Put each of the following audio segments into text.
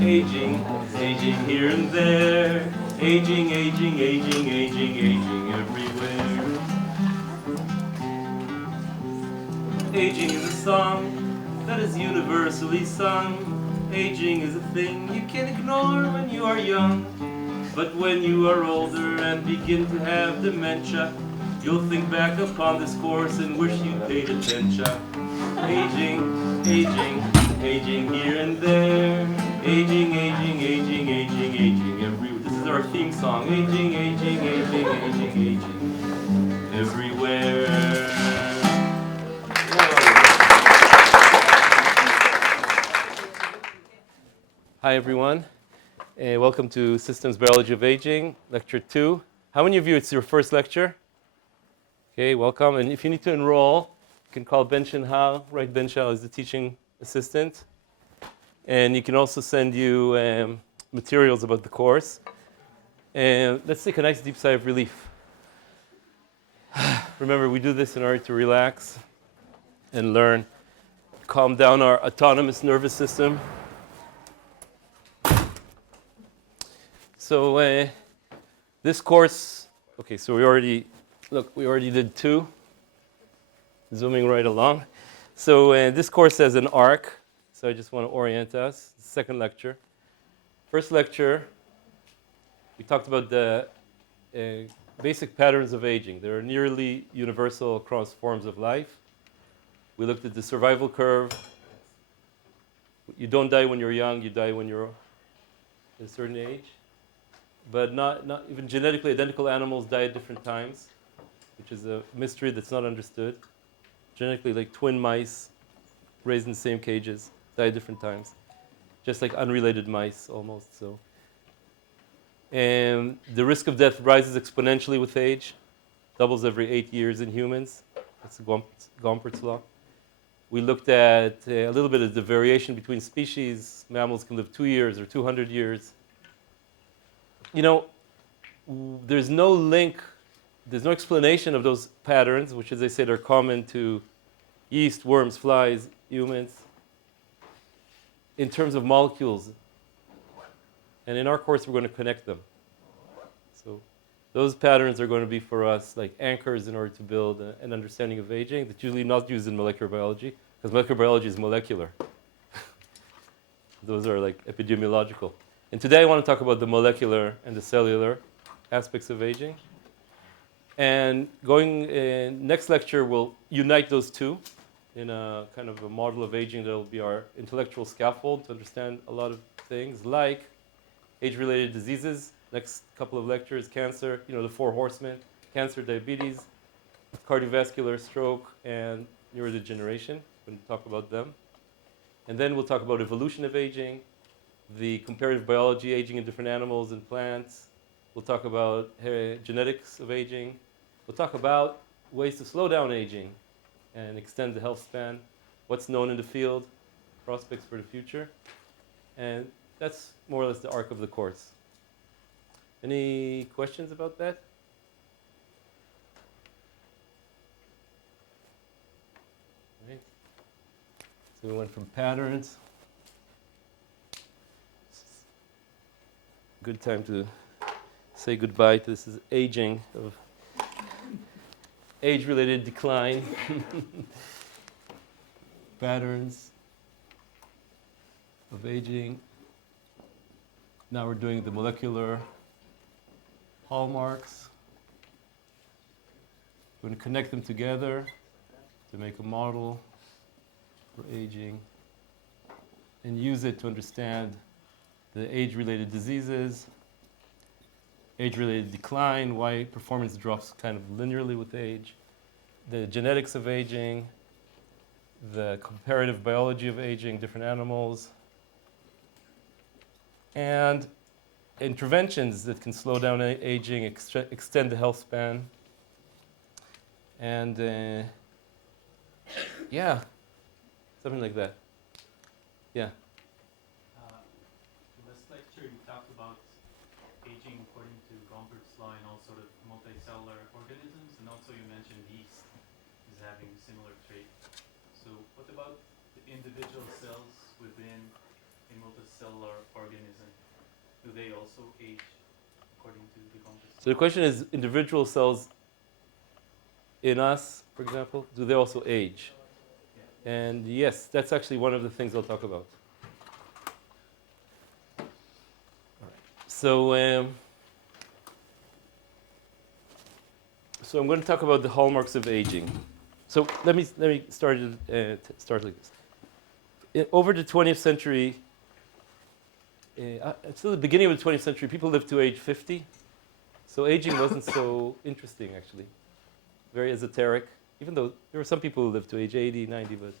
Aging, aging here and there. Aging, aging, aging, aging, aging everywhere. Aging is a song that is universally sung. Aging is a thing you can ignore when you are young. But when you are older and begin to have dementia, you'll think back upon this course and wish you paid attention. Aging, aging, aging here and there. Aging, aging, aging, aging, aging everywhere. This is our theme song. Aging, aging, aging, aging, aging everywhere. Hi everyone. Welcome to Systems Biology of Aging, Lecture 2. How many of you, it's your first lecture? Okay, welcome. And if you need to enroll, you can call Ben Shinhao. Right, Ben Shinhao is the teaching assistant. And he can also send you materials about the course. And let's take a nice deep sigh of relief. Remember, we do this in order to relax and learn, calm down our autonomous nervous system. So this course, okay, so we already did 2, zooming right along. So this course has an arc, so I just want to orient us. Second lecture. First lecture, we talked about the basic patterns of aging. They are nearly universal across forms of life. We looked at the survival curve. You don't die when you're young, you die when you're at a certain age. But not even genetically identical animals die at different times, which is a mystery that's not understood. Genetically, like twin mice raised in the same cages die at different times, just like unrelated mice almost. So, and the risk of death rises exponentially with age, doubles every 8 years in humans. That's the Gompertz law. We looked at a little bit of the variation between species. Mammals can live 2 years or 200 years. You know, there's no link, there's no explanation of those patterns, which, as I said, are common to yeast, worms, flies, humans, in terms of molecules. And in our course, we're going to connect them. So those patterns are going to be for us like anchors in order to build an understanding of aging that's usually not used in molecular biology, because molecular biology is molecular. Those are like epidemiological. And today I want to talk about the molecular and the cellular aspects of aging. And next lecture will unite those two in a kind of a model of aging that will be our intellectual scaffold to understand a lot of things like age-related diseases. Next couple of lectures, cancer, the 4 horsemen, cancer, diabetes, cardiovascular, stroke, and neurodegeneration. We'll talk about them. And then we'll talk about evolution of aging, the comparative biology, aging in different animals and plants. We'll talk about genetics of aging. We'll talk about ways to slow down aging and extend the health span, what's known in the field, prospects for the future. And that's more or less the arc of the course. Any questions about that? All right. So we went from patterns. Good time to say goodbye to this is aging of age-related decline, patterns of aging. Now we're doing the molecular hallmarks. We're going to connect them together to make a model for aging and use it to understand the age-related diseases, age-related decline, why performance drops kind of linearly with age, the genetics of aging, the comparative biology of aging, different animals, and interventions that can slow down aging, extend the health span, and something like that. Yeah. Last lecture you talked about aging according to Gompertz law in all sort of multicellular organisms, and also you mentioned yeast is having a similar trait. So what about the individual cells within an multicellular organism, do they also age according to the Gompertz So the question is, individual cells in us, for example, do they also age? Yeah. And yes, that's actually one of the things I'll talk about. So, so I'm going to talk about the hallmarks of aging. So let me start like this. Over the 20th century, until the beginning of the 20th century, people lived to age 50. So aging wasn't so interesting, actually. Very esoteric, even though there were some people who lived to age 80, 90, but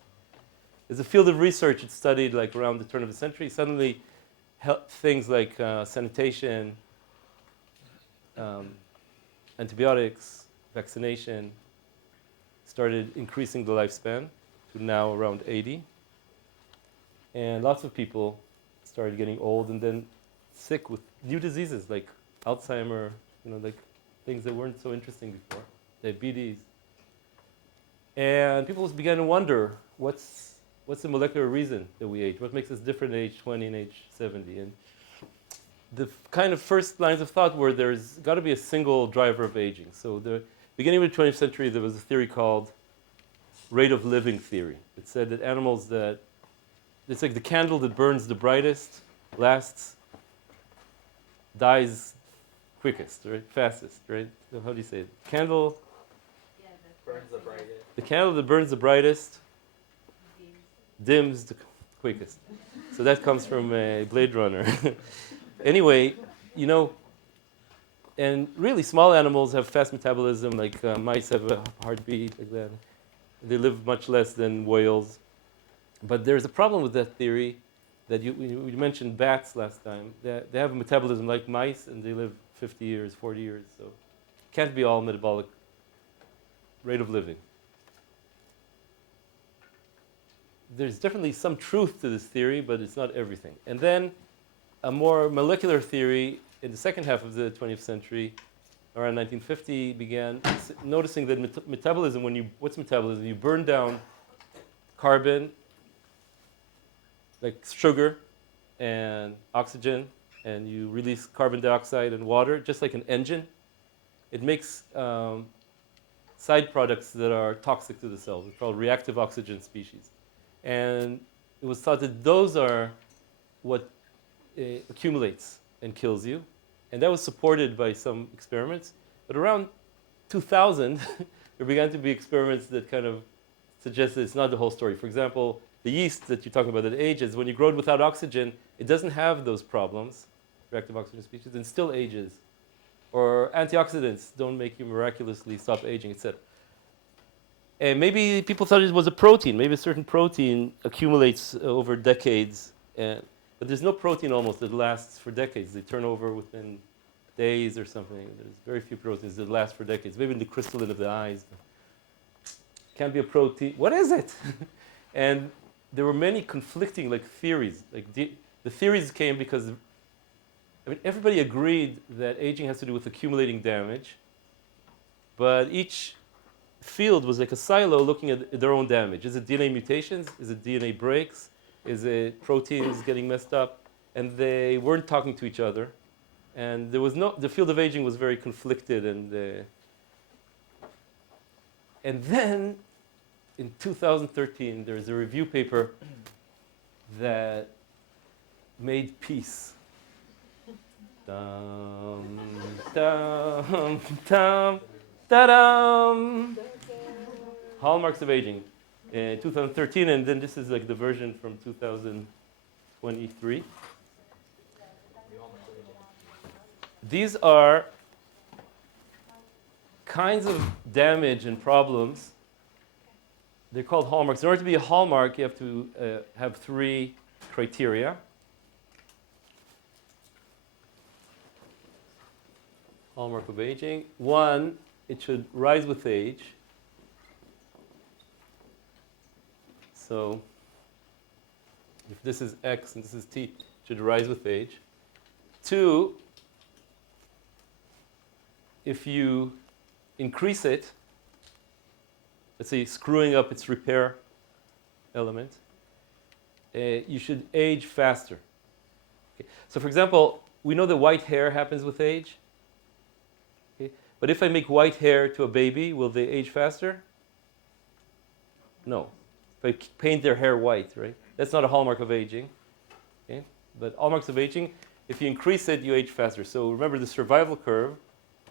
as a field of research, it studied like around the turn of the century. Suddenly, things like sanitation, antibiotics, vaccination started increasing the lifespan to now around 80. And lots of people started getting old and then sick with new diseases like Alzheimer, like things that weren't so interesting before, diabetes. And people began to wonder, what's the molecular reason that we age? What makes us different at age 20 and age 70? And the kind of first lines of thought were there's got to be a single driver of aging. So the beginning of the 20th century, there was a theory called rate of living theory. It said that animals that, it's like the candle that burns the brightest, lasts, dies quickest, right? Fastest, right? So how do you say it? Candle. Burns the brightest. The candle that burns the brightest dims the quickest. So that comes from Blade Runner. Anyway, and really small animals have fast metabolism, like mice have a heartbeat, like that. They live much less than whales. But there's a problem with that theory that you mentioned bats last time. They have a metabolism like mice and they live 50 years, 40 years. So it can't be all metabolic rate of living. There's definitely some truth to this theory, but it's not everything. And then a more molecular theory in the second half of the 20th century, around 1950, began noticing that metabolism, what's metabolism? You burn down carbon, like sugar and oxygen, and you release carbon dioxide and water, just like an engine. It makes side products that are toxic to the cells. It's called reactive oxygen species. And it was thought that those are what accumulates and kills you. And that was supported by some experiments. But around 2000, there began to be experiments that kind of suggest that it's not the whole story. For example, the yeast that you're talking about that ages, when you grow it without oxygen, it doesn't have those problems, reactive oxygen species, and still ages. Or antioxidants don't make you miraculously stop aging, etc. And maybe people thought it was a protein. Maybe a certain protein accumulates over decades. But there's no protein almost that lasts for decades. They turn over within days or something. There's very few proteins that last for decades. Maybe in the crystalline of the eyes. Can't be a protein. What is it? And there were many conflicting theories. The theories came because everybody agreed that aging has to do with accumulating damage, but each field was like a silo looking at their own damage. Is it DNA mutations? Is it DNA breaks? Is it proteins getting messed up? And they weren't talking to each other. And the field of aging was very conflicted. And then in 2013, there's a review paper that made peace. Dum, dum, dum, da-dum. Hallmarks of Aging in 2013, and then this is like the version from 2023. These are kinds of damage and problems. They're called hallmarks. In order to be a hallmark, you have to have 3 criteria. Hallmark of aging. 1, it should rise with age. So if this is X and this is T, it should rise with age. 2, if you increase it, let's say screwing up its repair element, you should age faster. Okay. So for example, we know that white hair happens with age. Okay. But if I make white hair to a baby, will they age faster? No. If I paint their hair white, right? That's not a hallmark of aging. Okay. But hallmarks of aging, if you increase it, you age faster. So remember the survival curve,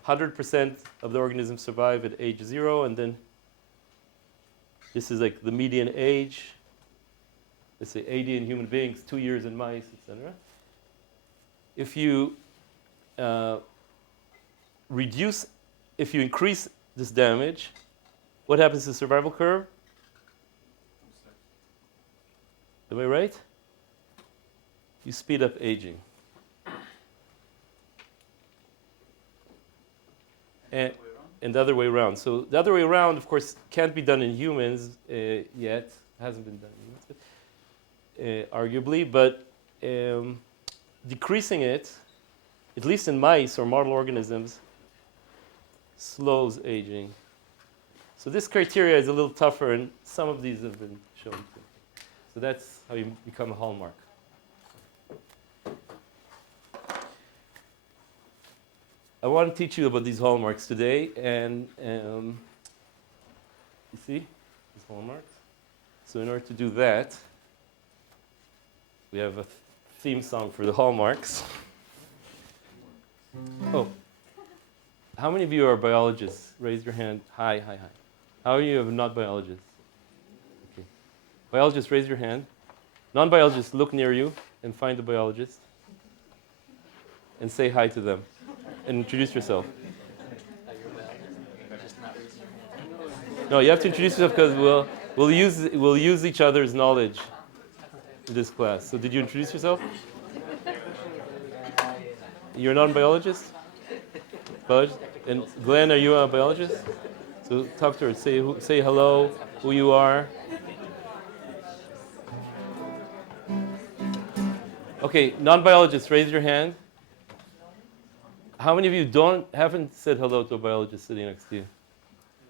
100% of the organisms survive at age 0, and then this is like the median age. Let's say 80 in human beings, 2 years in mice, etc. If you if you increase this damage, what happens to the survival curve? Am I right? You speed up aging. And the other way around. So the other way around, of course, can't be done in humans yet. Hasn't been done in humans, arguably. But decreasing it, at least in mice or model organisms, slows aging. So this criteria is a little tougher, and some of these have been shown too. So that's how you become a hallmark. I want to teach you about these hallmarks today, and you see these hallmarks. So in order to do that, we have a theme song for the hallmarks. Oh, how many of you are biologists? Raise your hand. Hi, hi, hi. How many of you are not biologists? Okay. Biologists, raise your hand. Non-biologists, look near you and find the biologist and say hi to them. And introduce yourself. No, you have to introduce yourself because we'll use each other's knowledge in this class. So did you introduce yourself? You're a non-biologist? Biologist? And Glenn, are you a biologist? So talk to her. Say hello, who you are. Okay, non-biologists, raise your hand. How many of you haven't said hello to a biologist sitting next to you?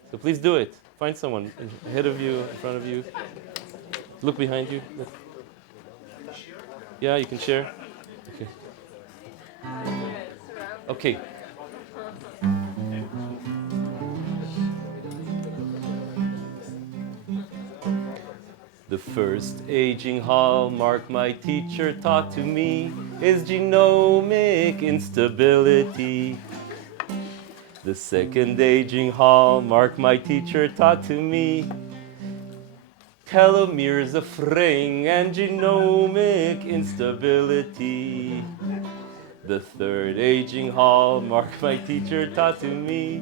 So please do it. Find someone ahead of you, in front of you. Look behind you. Look. Yeah, you can share. Okay. Okay. The first aging hallmark my teacher taught to me is genomic instability. The second aging hallmark my teacher taught to me, telomeres of fraying and genomic instability. The third aging hallmark my teacher taught to me,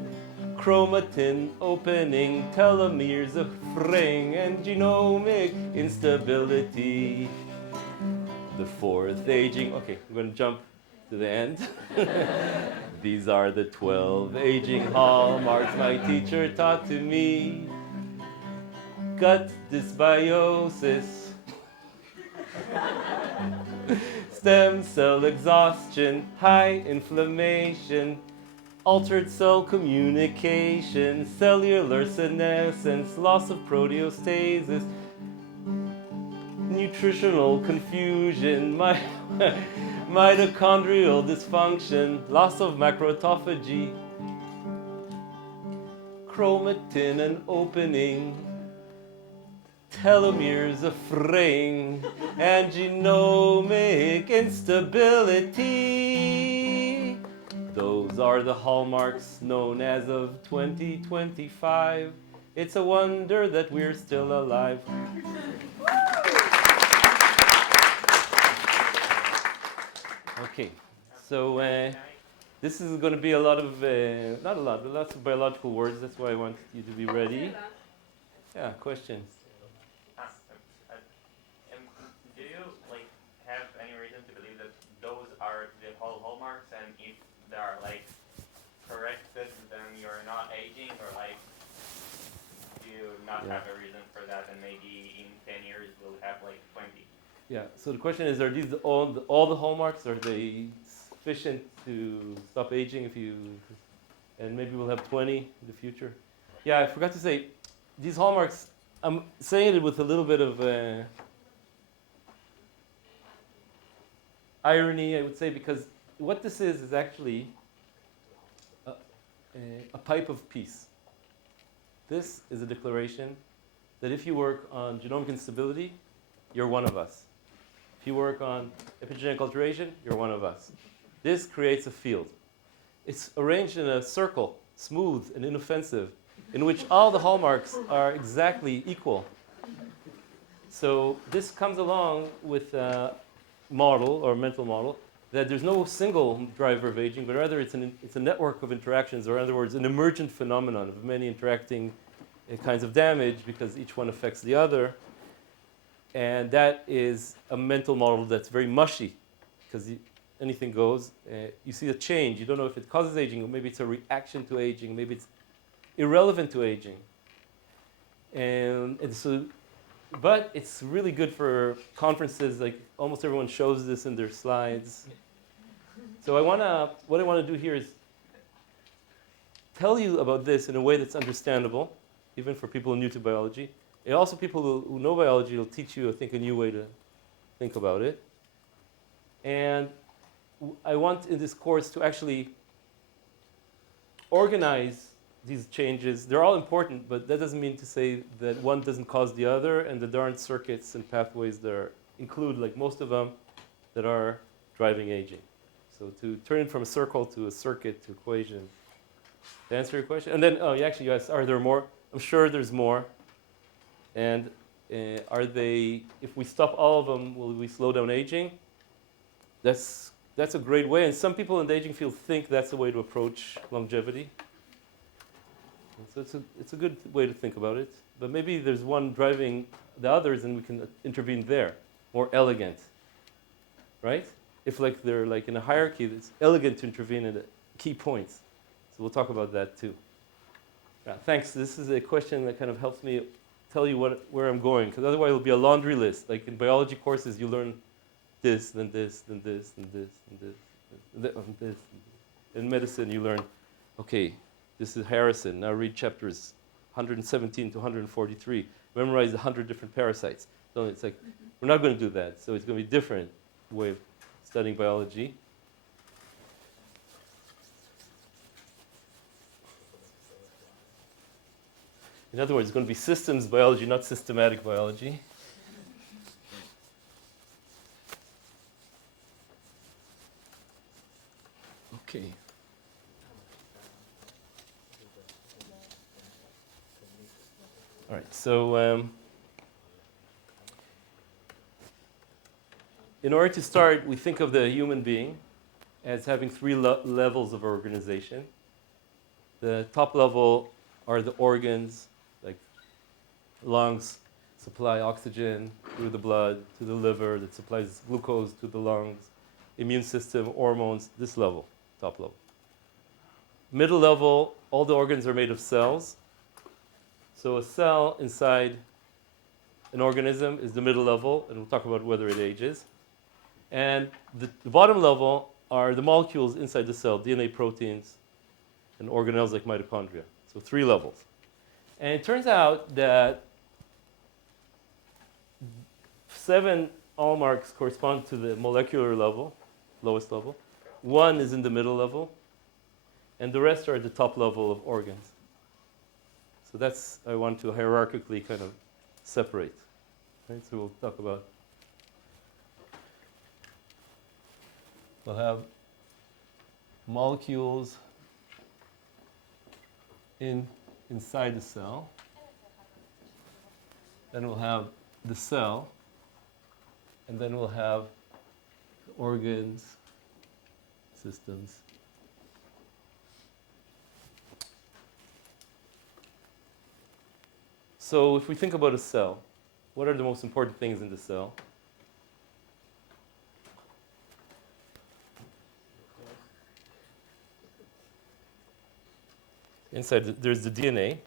chromatin opening, telomeres of fraying and genomic instability. The fourth aging, okay, I'm going to jump to the end. These are the 12 aging hallmarks my teacher taught to me. Gut dysbiosis, stem cell exhaustion, high inflammation, altered cell communication, cellular senescence, loss of proteostasis, nutritional confusion, mitochondrial dysfunction, loss of macroautophagy, chromatin and opening, telomeres of fraying, and genomic instability. Those are the hallmarks known as of 2025. It's a wonder that we're still alive. Okay, so this is going to be a lot of, not a lot, but lots of biological words. That's why I want you to be ready. Yeah, questions? Do you have any reason to believe that those are the whole hallmarks, and if they are corrected, then you're not aging, or do you not have a reason for that, and maybe in 10 years we'll have 20? Yeah, so the question is, are these all the hallmarks? Are they sufficient to stop aging and maybe we'll have 20 in the future? Yeah, I forgot to say, these hallmarks, I'm saying it with a little bit of irony, I would say, because what this is actually a, a pipe of peace. This is a declaration that if you work on genomic instability, you're one of us. If you work on epigenetic alteration, you're one of us. This creates a field. It's arranged in a circle, smooth and inoffensive, in which all the hallmarks are exactly equal. So this comes along with a model or mental model that there's no single driver of aging, but rather it's a network of interactions, or in other words, an emergent phenomenon of many interacting kinds of damage because each one affects the other. And that is a mental model that's very mushy because anything goes. You see a change. You don't know if it causes aging, or maybe it's a reaction to aging, maybe it's irrelevant to aging. And so, but it's really good for conferences. Like almost everyone shows this in their slides. So what I want to do here is tell you about this in a way that's understandable, even for people new to biology. And also people who know biology will teach you, I think, a new way to think about it. And I want in this course to actually organize these changes. They're all important, but that doesn't mean to say that one doesn't cause the other, and that there aren't circuits and pathways that include, like most of them, that are driving aging. So to turn it from a circle to a circuit to equation. To answer your question? And then, you asked, are there more? I'm sure there's more. And are they, if we stop all of them, will we slow down aging? That's a great way. And some people in the aging field think that's the way to approach longevity. And so it's a good way to think about it. But maybe there's one driving the others and we can intervene there. More elegant, right? If they're in a hierarchy, it's elegant to intervene at key points. So we'll talk about that too. Thanks. This is a question that kind of helps me tell you where I'm going, because otherwise it'll be a laundry list. Like in biology courses, you learn this, then this, then this, then this, and this, and this, and this. In medicine, you learn, okay, this is Harrison. Now read chapters 117 to 143. Memorize 100 different parasites. So it's like, we're not going to do that. So it's going to be a different way of studying biology. In other words, it's going to be systems biology, not systematic biology. Okay. All right, so in order to start, we think of the human being as having three levels of organization. The top level are the organs, like lungs supply oxygen through the blood to the liver that supplies glucose to the lungs, immune system, hormones, this level, top level. Middle level, all the organs are made of cells. So a cell inside an organism is the middle level, and we'll talk about whether it ages. And the bottom level are the molecules inside the cell, DNA, proteins, and organelles like mitochondria. So 3 levels. And it turns out that 7 hallmarks correspond to the molecular level, lowest level. 1 is in the middle level, and the rest are at the top level of organs. So that's, I want to hierarchically kind of separate. Right? So we'll talk about, we'll have molecules inside the cell. Then we'll have the cell, and then we'll have organs, systems. So if we think about a cell, what are the most important things in the cell? Inside, there's the DNA.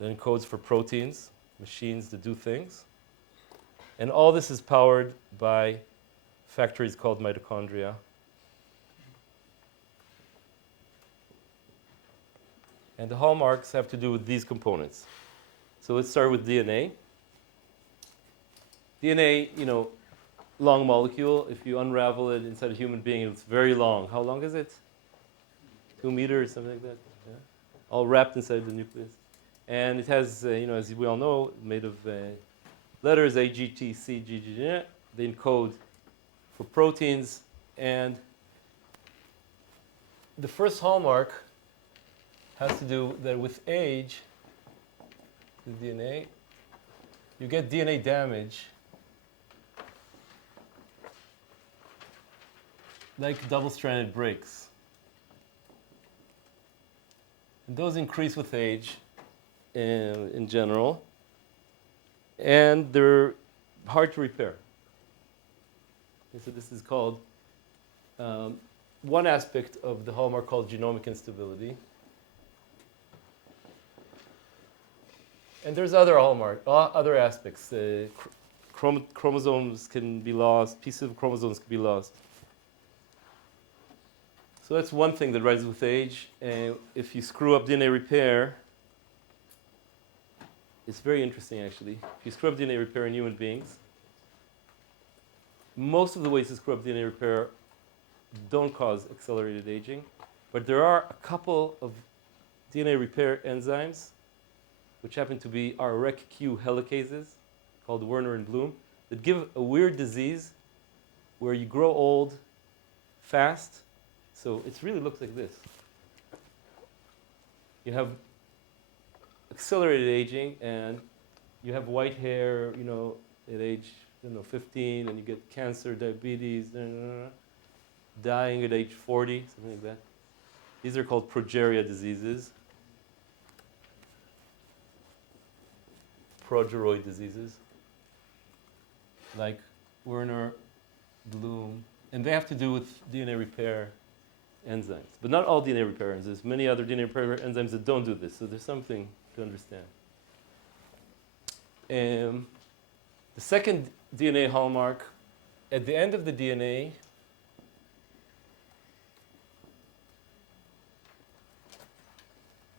That encodes for proteins, machines that do things. And all this is powered by factories called mitochondria. And the hallmarks have to do with these components. So let's start with DNA. DNA, long molecule. If you unravel it inside a human being, it's very long. How long is it? 2 meters, something like that. Yeah? All wrapped inside the nucleus. And it has, as we all know, made of letters A, G, T, C, G, G, G. They encode for proteins. And the first hallmark has to do that with age, the DNA, you get DNA damage like double-stranded breaks. And those increase with age in general, and they're hard to repair. And so this is called one aspect of the hallmark called genomic instability. And there's other other aspects. Chromosomes can be lost, pieces of chromosomes can be lost. So that's one thing that rises with age. If you screw up DNA repair, it's very interesting actually. If you screw up DNA repair in human beings, most of the ways to screw up DNA repair don't cause accelerated aging, but there are a couple of DNA repair enzymes which happen to be our RECQ helicases, called Werner and Bloom, that give a weird disease where you grow old fast. So it really looks like this. You have accelerated aging, and you have white hair, at age 15, and you get cancer, diabetes, dying at age 40, something like that. These are called progeria diseases. Progeroid diseases, like Werner, Bloom, and they have to do with DNA repair enzymes. But not all DNA repair enzymes. There's many other DNA repair enzymes that don't do this, so there's something to understand. The second DNA hallmark, at the end of the DNA,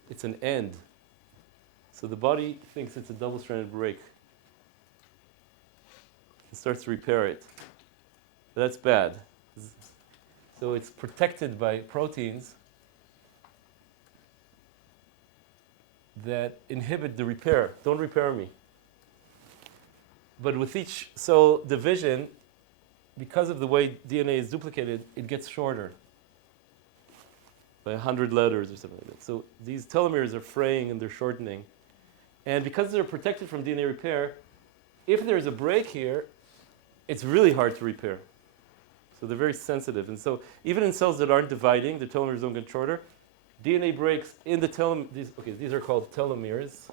it's an end. So the body thinks it's a double-stranded break. It starts to repair it. But that's bad. So it's protected by proteins that inhibit the repair. Don't repair me. But with each cell division, because of the way DNA is duplicated, it gets shorter by 100 letters or something like that. So these telomeres are fraying and they're shortening. And because they're protected from DNA repair, if there's a break here, it's really hard to repair. So they're very sensitive. And so even in cells that aren't dividing, the telomeres don't get shorter. DNA breaks in the telomere. These are called telomeres.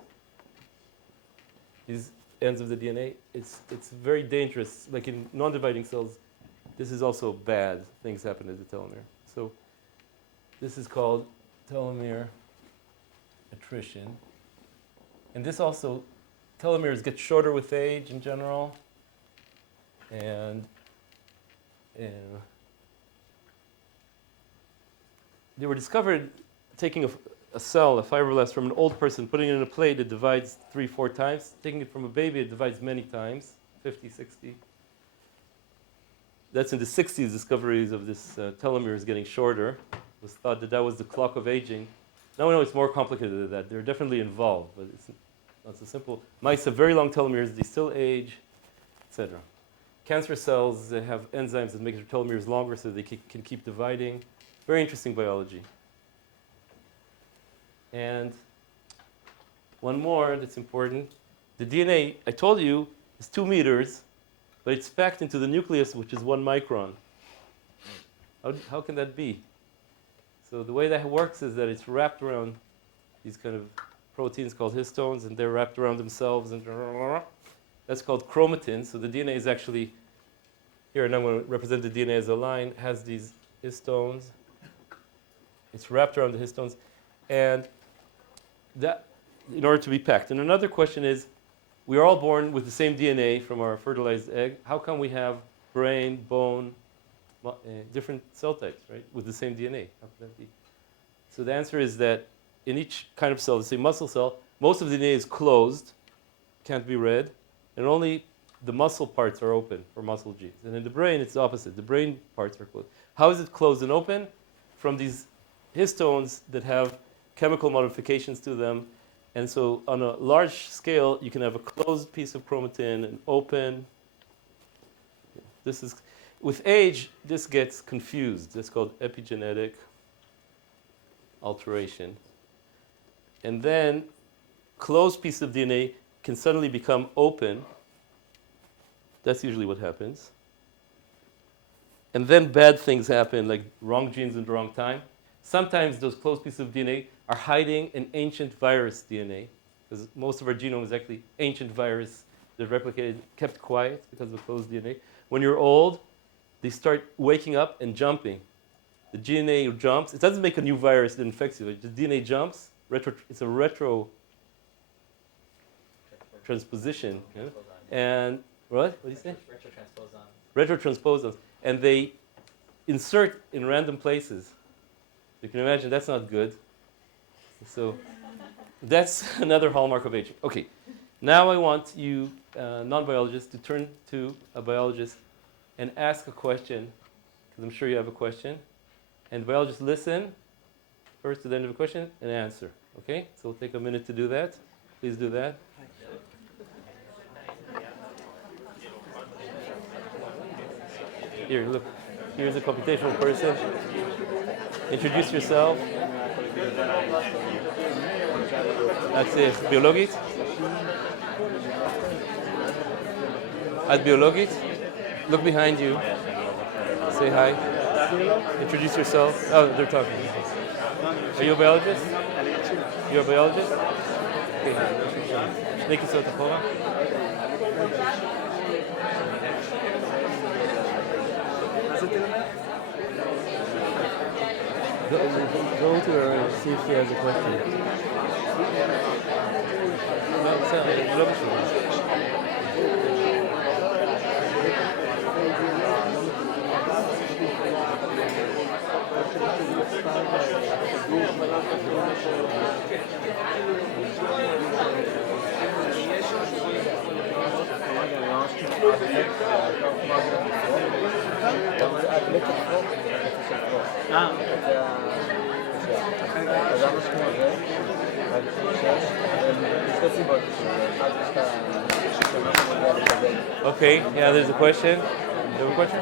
These ends of the DNA. It's very dangerous. Like in non-dividing cells, this is also bad. Things happen to the telomere. So this is called telomere attrition. And this also, telomeres get shorter with age in general. And they were discovered taking a cell, a fibroblast from an old person, putting it in a plate, it divides 3-4 times. Taking it from a baby, it divides many times, 50, 60. That's in the 60s, discoveries of this telomeres getting shorter. It was thought that was the clock of aging. Now we know it's more complicated than that. They're definitely involved, but it's not so simple. Mice have very long telomeres, they still age, etc. Cancer cells, they have enzymes that make their telomeres longer so they can keep dividing. Very interesting biology. And one more that's important. The DNA, I told you, is 2 meters, but it's packed into the nucleus, which is 1 micron. How can that be? So the way that works is that it's wrapped around these kind of proteins called histones, and they're wrapped around themselves, and that's called chromatin. So the DNA is actually, here, and I'm going to represent the DNA as a line, has these histones. It's wrapped around the histones, and that, in order to be packed. And another question is, we are all born with the same DNA from our fertilized egg. How come we have brain, bone, different cell types, right, with the same DNA? How could that be? So the answer is that in each kind of cell, let's say muscle cell, most of the DNA is closed, can't be read, and only the muscle parts are open for muscle genes. And in the brain, it's the opposite. The brain parts are closed. How is it closed and open? From these histones that have chemical modifications to them. And so on a large scale, you can have a closed piece of chromatin and open. This is, with age, this gets confused. It's called epigenetic alteration. And then closed piece of DNA can suddenly become open. That's usually what happens. And then bad things happen, like wrong genes in the wrong time. Sometimes those closed pieces of DNA are hiding an ancient virus DNA, because most of our genome is actually ancient virus that replicated, kept quiet because of closed DNA. When you're old, they start waking up and jumping. The DNA jumps. It doesn't make a new virus that infects you. The DNA jumps. It's a retro transposition. Yeah? And what? What do you say? Retrotransposons. And they insert in random places. You can imagine that's not good. So that's another hallmark of aging. Okay, now I want you, non-biologists, to turn to a biologist and ask a question, because I'm sure you have a question. And biologists listen first to the end of the question and answer. Okay, so we'll take a minute to do that. Please do that. Here, look. Here's a computational person. Introduce yourself. That's it. Biologit? At Biologit? Look behind you. Say hi. Introduce yourself. Oh, they're talking. Are you a biologist? You're a biologist? Okay. Thank you so much. Go to her and see if she has a question. No, it's rubbish. Okay, yeah, there's a question. Do you have a question?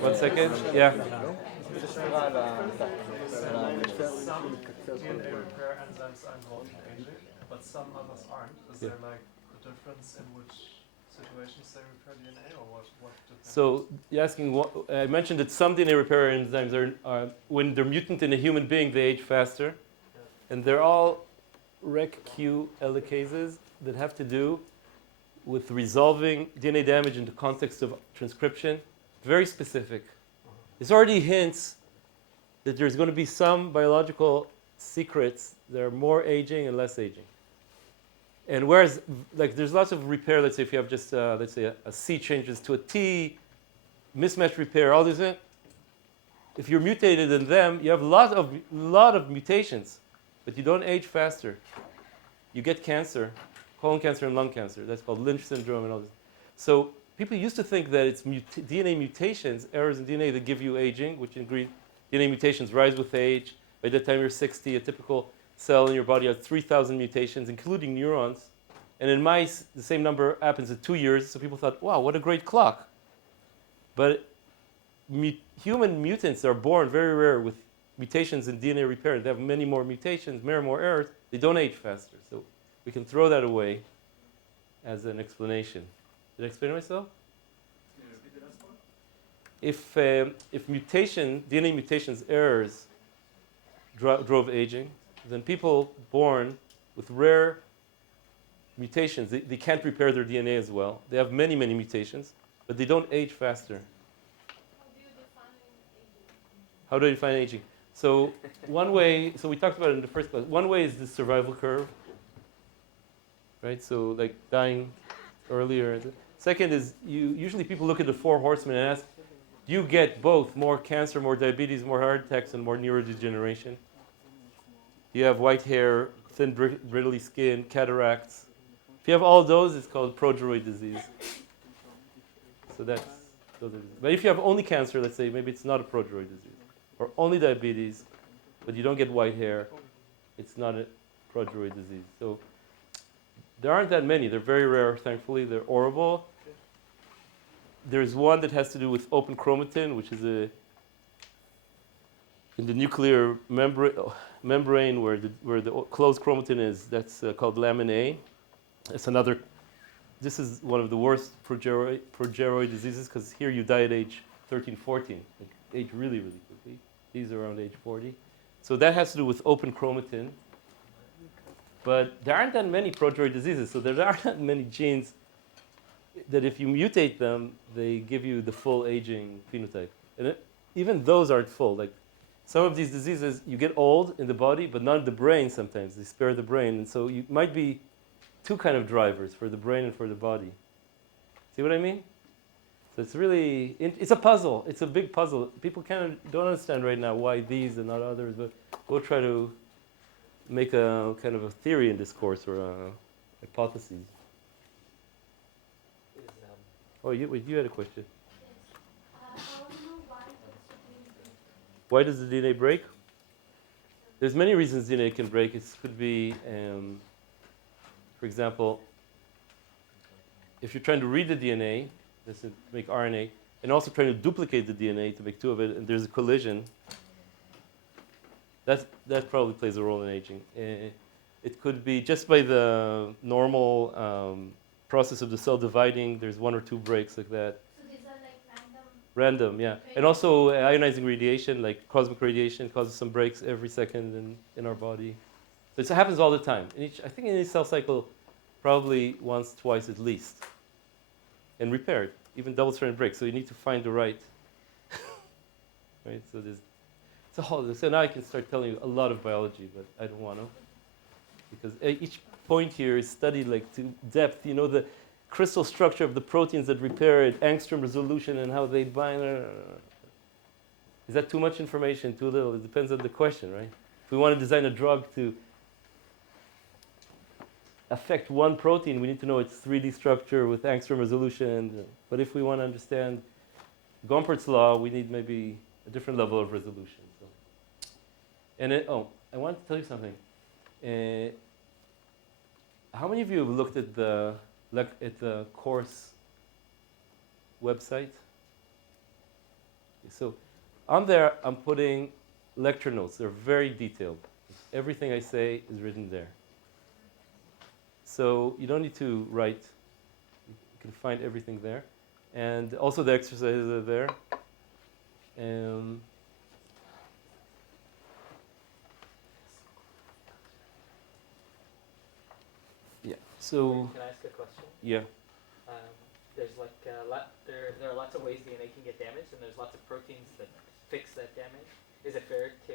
1 second. Yeah. Some DNA repair enzymes are involved in aging, but some others aren't. Is there like a difference in which situations they repair DNA, or what? So you're asking what? I mentioned that some DNA repair enzymes are when they're mutant in a human being, they age faster, and they're all REC-Q helicases that have to do with resolving DNA damage in the context of transcription. Very specific. This already hints that there's going to be some biological secrets that are more aging and less aging. And whereas, like, there's lots of repair. Let's say if you have just, let's say a C changes to a T, mismatch repair, all this. If you're mutated in them, you have a lot of mutations, but you don't age faster. You get cancer, colon cancer and lung cancer. That's called Lynch syndrome and all this. So people used to think that it's DNA mutations, errors in DNA, that give you aging, which agree. DNA mutations rise with age. By the time you're 60, a typical cell in your body has 3,000 mutations, including neurons. And in mice, the same number happens in 2 years. So people thought, wow, what a great clock. But human mutants are born very rare with mutations in DNA repair. They have many more mutations, many more errors. They don't age faster. So we can throw that away as an explanation. Did I explain myself? If DNA mutations errors drove aging, then people born with rare mutations, they can't repair their DNA as well. They have many, many mutations, but they don't age faster. How do you define aging? So one way, so we talked about it in the first class. One way is the survival curve, right? So like dying earlier. Second is usually people look at the 4 horsemen and ask, do you get both more cancer, more diabetes, more heart attacks, and more neurodegeneration? Do you have white hair, thin, brittly skin, cataracts, If you have all those, it's called progeroid disease. So those are diseases. But if you have only cancer, let's say maybe it's not a progeroid disease, or only diabetes, but you don't get white hair, it's not a progeroid disease. So there aren't that many. They're very rare, thankfully. They're horrible. There's one that has to do with open chromatin, which is in the nuclear membrane where the closed chromatin is. That's called lamin A. This is one of the worst progeroid diseases because here you die at age 13, 14, like age really, really quickly. These are around age 40. So that has to do with open chromatin. But there aren't that many progeroid diseases, so there aren't that many genes that if you mutate them, they give you the full aging phenotype. And even those aren't full. Like some of these diseases, you get old in the body, but not in the brain sometimes. They spare the brain. And so you might be two kind of drivers for the brain and for the body. See what I mean? So it's really, it's a puzzle. It's a big puzzle. People don't understand right now why these and not others, but we'll try to make a kind of a theory in this course or a hypothesis. Oh, you had a question. Why does the DNA break? There's many reasons DNA can break. It could be, for example, if you're trying to read the DNA, this is make RNA, and also trying to duplicate the DNA to make two of it, and there's a collision, that probably plays a role in aging. It could be just by the normal process of the cell dividing, there's one or two breaks like that. So these are like Random, yeah. And also ionizing radiation, like cosmic radiation, causes some breaks every second in our body. So it happens all the time. I think in each cell cycle, probably once, twice at least. And repaired, even double-stranded breaks. So you need to find the right. Right? So it's a whole. So now I can start telling you a lot of biology, but I don't want to, because each point here is studied like to depth. You know the crystal structure of the proteins that repair it, angstrom resolution, and how they bind. Is that too much information? Too little? It depends on the question, right? If we want to design a drug to affect one protein, we need to know its 3D structure with angstrom resolution. But if we want to understand Gompert's law, we need maybe a different level of resolution. So. And I want to tell you something. How many of you have looked at the course website? So on there, I'm putting lecture notes. They're very detailed. Everything I say is written there. So you don't need to write. You can find everything there. And also the exercises are there. Yeah. So Can I ask a question? yeah. There's like there are lots of ways DNA can get damaged, and there's lots of proteins that fix that damage. Is it fair to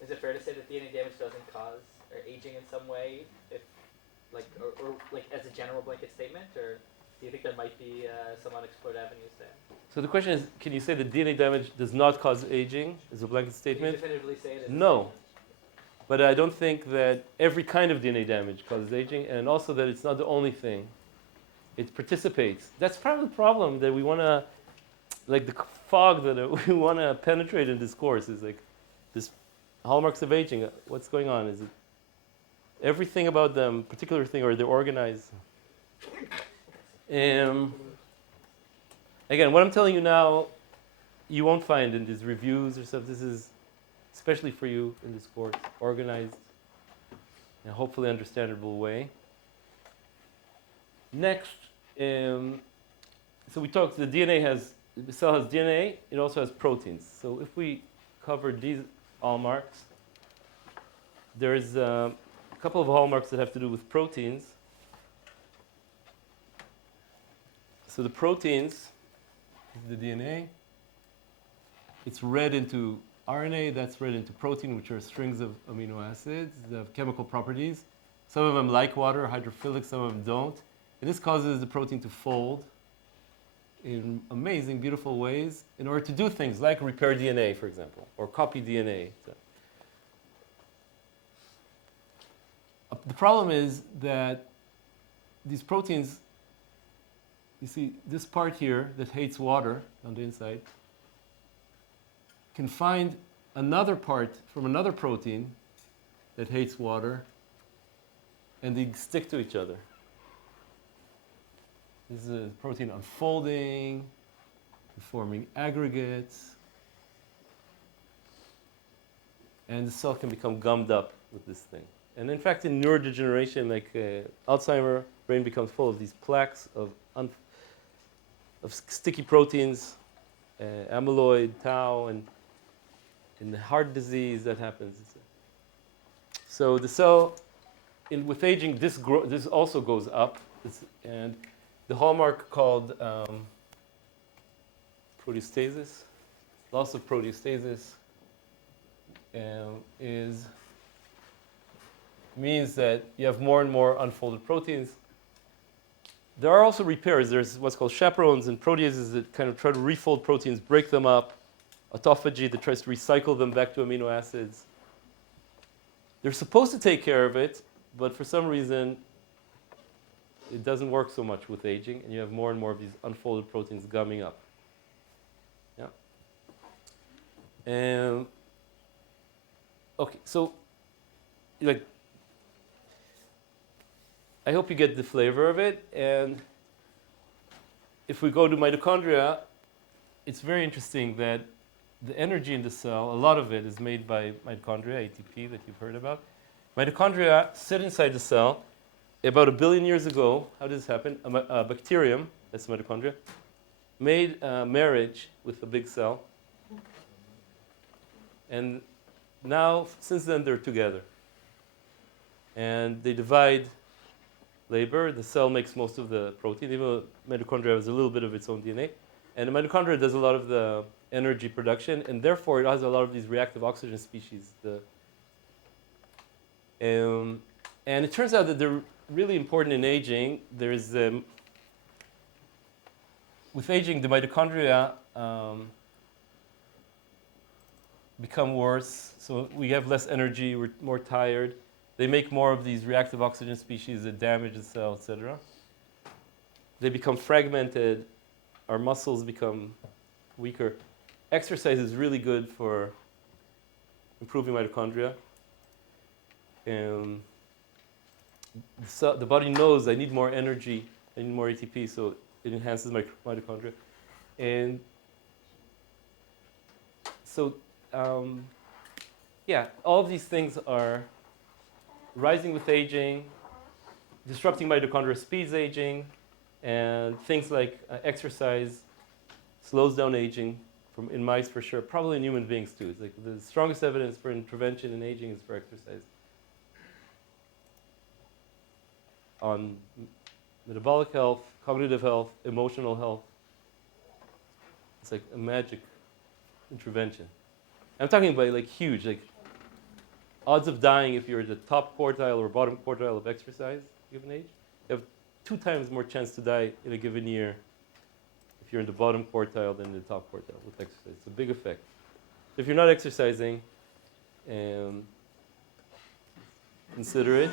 is it fair to say that DNA damage doesn't cause or aging in some way, if or like as a general blanket statement, or do you think there might be some unexplored avenues there? So the question is, can you say that DNA damage does not cause aging as a blanket Can statement? you definitively say it? No. But I don't think that every kind of DNA damage causes aging, and also that it's not the only thing. It participates. That's probably the problem that we want to, like the fog that we want to penetrate in this course is like this hallmarks of aging. What's going on? Is it everything about them, particular thing, or they're organized? Again, what I'm telling you now, you won't find in these reviews or stuff. This is especially for you in this course, organized in a hopefully understandable way. Next, so we talked, the cell has DNA, it also has proteins. So if we cover these hallmarks, there's a couple of hallmarks that have to do with proteins. So the proteins, the DNA, it's read into RNA, that's read into protein, which are strings of amino acids that have chemical properties. Some of them like water, are hydrophilic, some of them don't. And this causes the protein to fold in amazing, beautiful ways in order to do things like repair DNA, for example, or copy DNA. So The problem is that these proteins, you see this part here that hates water on the inside, can find another part from another protein that hates water, and they stick to each other. This is a protein unfolding, forming aggregates, and the cell can become gummed up with this thing. And in fact, in neurodegeneration, like Alzheimer, brain becomes full of these plaques of sticky proteins, amyloid, tau, and in the heart disease that happens. So the cell, with aging, this also goes up, and the hallmark called proteostasis, loss of proteostasis, means that you have more and more unfolded proteins. There are also repairs. There's what's called chaperones and proteases that kind of try to refold proteins, break them up. Autophagy that tries to recycle them back to amino acids. They're supposed to take care of it, but for some reason, it doesn't work so much with aging, and you have more and more of these unfolded proteins gumming up. Yeah. Okay, so like, I hope you get the flavor of it. And if we go to mitochondria, it's very interesting that the energy in the cell, a lot of it is made by mitochondria, ATP that you've heard about. Mitochondria sit inside the cell. About 1 billion years ago, how did this happen? A bacterium, that's mitochondria, made marriage with a big cell. And now, since then, they're together. And they divide labor. The cell makes most of the protein, even though mitochondria has a little bit of its own DNA. And the mitochondria does a lot of the energy production, and therefore it has a lot of these reactive oxygen species. And it turns out that they're really important in aging. There's with aging, the mitochondria become worse, so we have less energy, we're more tired. They make more of these reactive oxygen species that damage the cell, etc. They become fragmented, our muscles become weaker. Exercise is really good for improving mitochondria. And the body knows I need more energy, I need more ATP, so it enhances my mitochondria. And so, yeah, all of these things are rising with aging, disrupting mitochondria speeds aging, and things like exercise slows down aging, in mice for sure, probably in human beings too. It's like the strongest evidence for intervention in aging is for exercise. On metabolic health, cognitive health, emotional health. It's like a magic intervention. I'm talking about like huge, like odds of dying if you're the top quartile or bottom quartile of exercise, given age. You have 2 times more chance to die in a given year if you're in the bottom quartile than the top quartile with exercise. It's a big effect. If you're not exercising, consider it.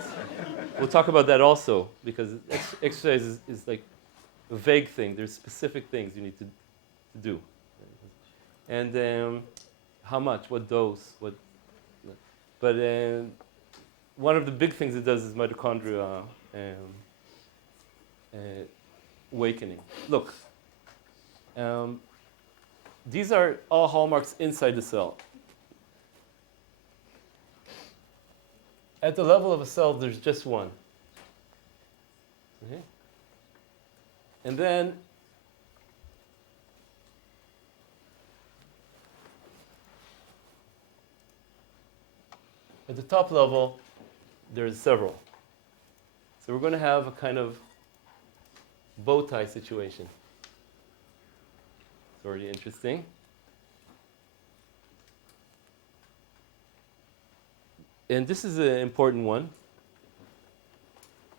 We'll talk about that also, because exercise is like a vague thing. There's specific things you need to do. And how much, what dose, but one of the big things it does is mitochondria awakening. Look, these are all hallmarks inside the cell. At the level of a cell, there's just one. Okay? And then at the top level, there's several. So we're going to have a kind of bow tie situation. It's already interesting. And this is an important one.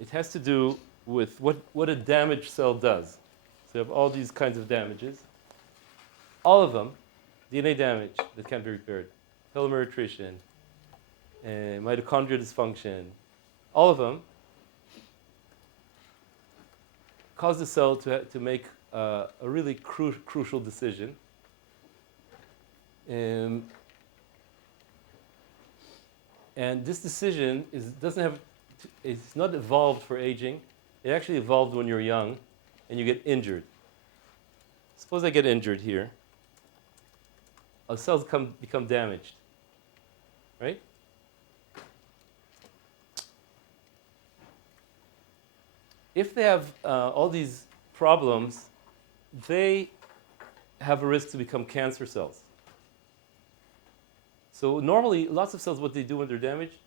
It has to do with what a damaged cell does. So you have all these kinds of damages. All of them, DNA damage that can't be repaired, telomere attrition, mitochondrial dysfunction, all of them, cause the cell to make a really crucial decision. And this decision it's not evolved for aging. It actually evolved when you're young and you get injured. Suppose I get injured here. Our cells become damaged, right? If they have all these problems, they have a risk to become cancer cells. So normally, lots of cells, what they do when they're damaged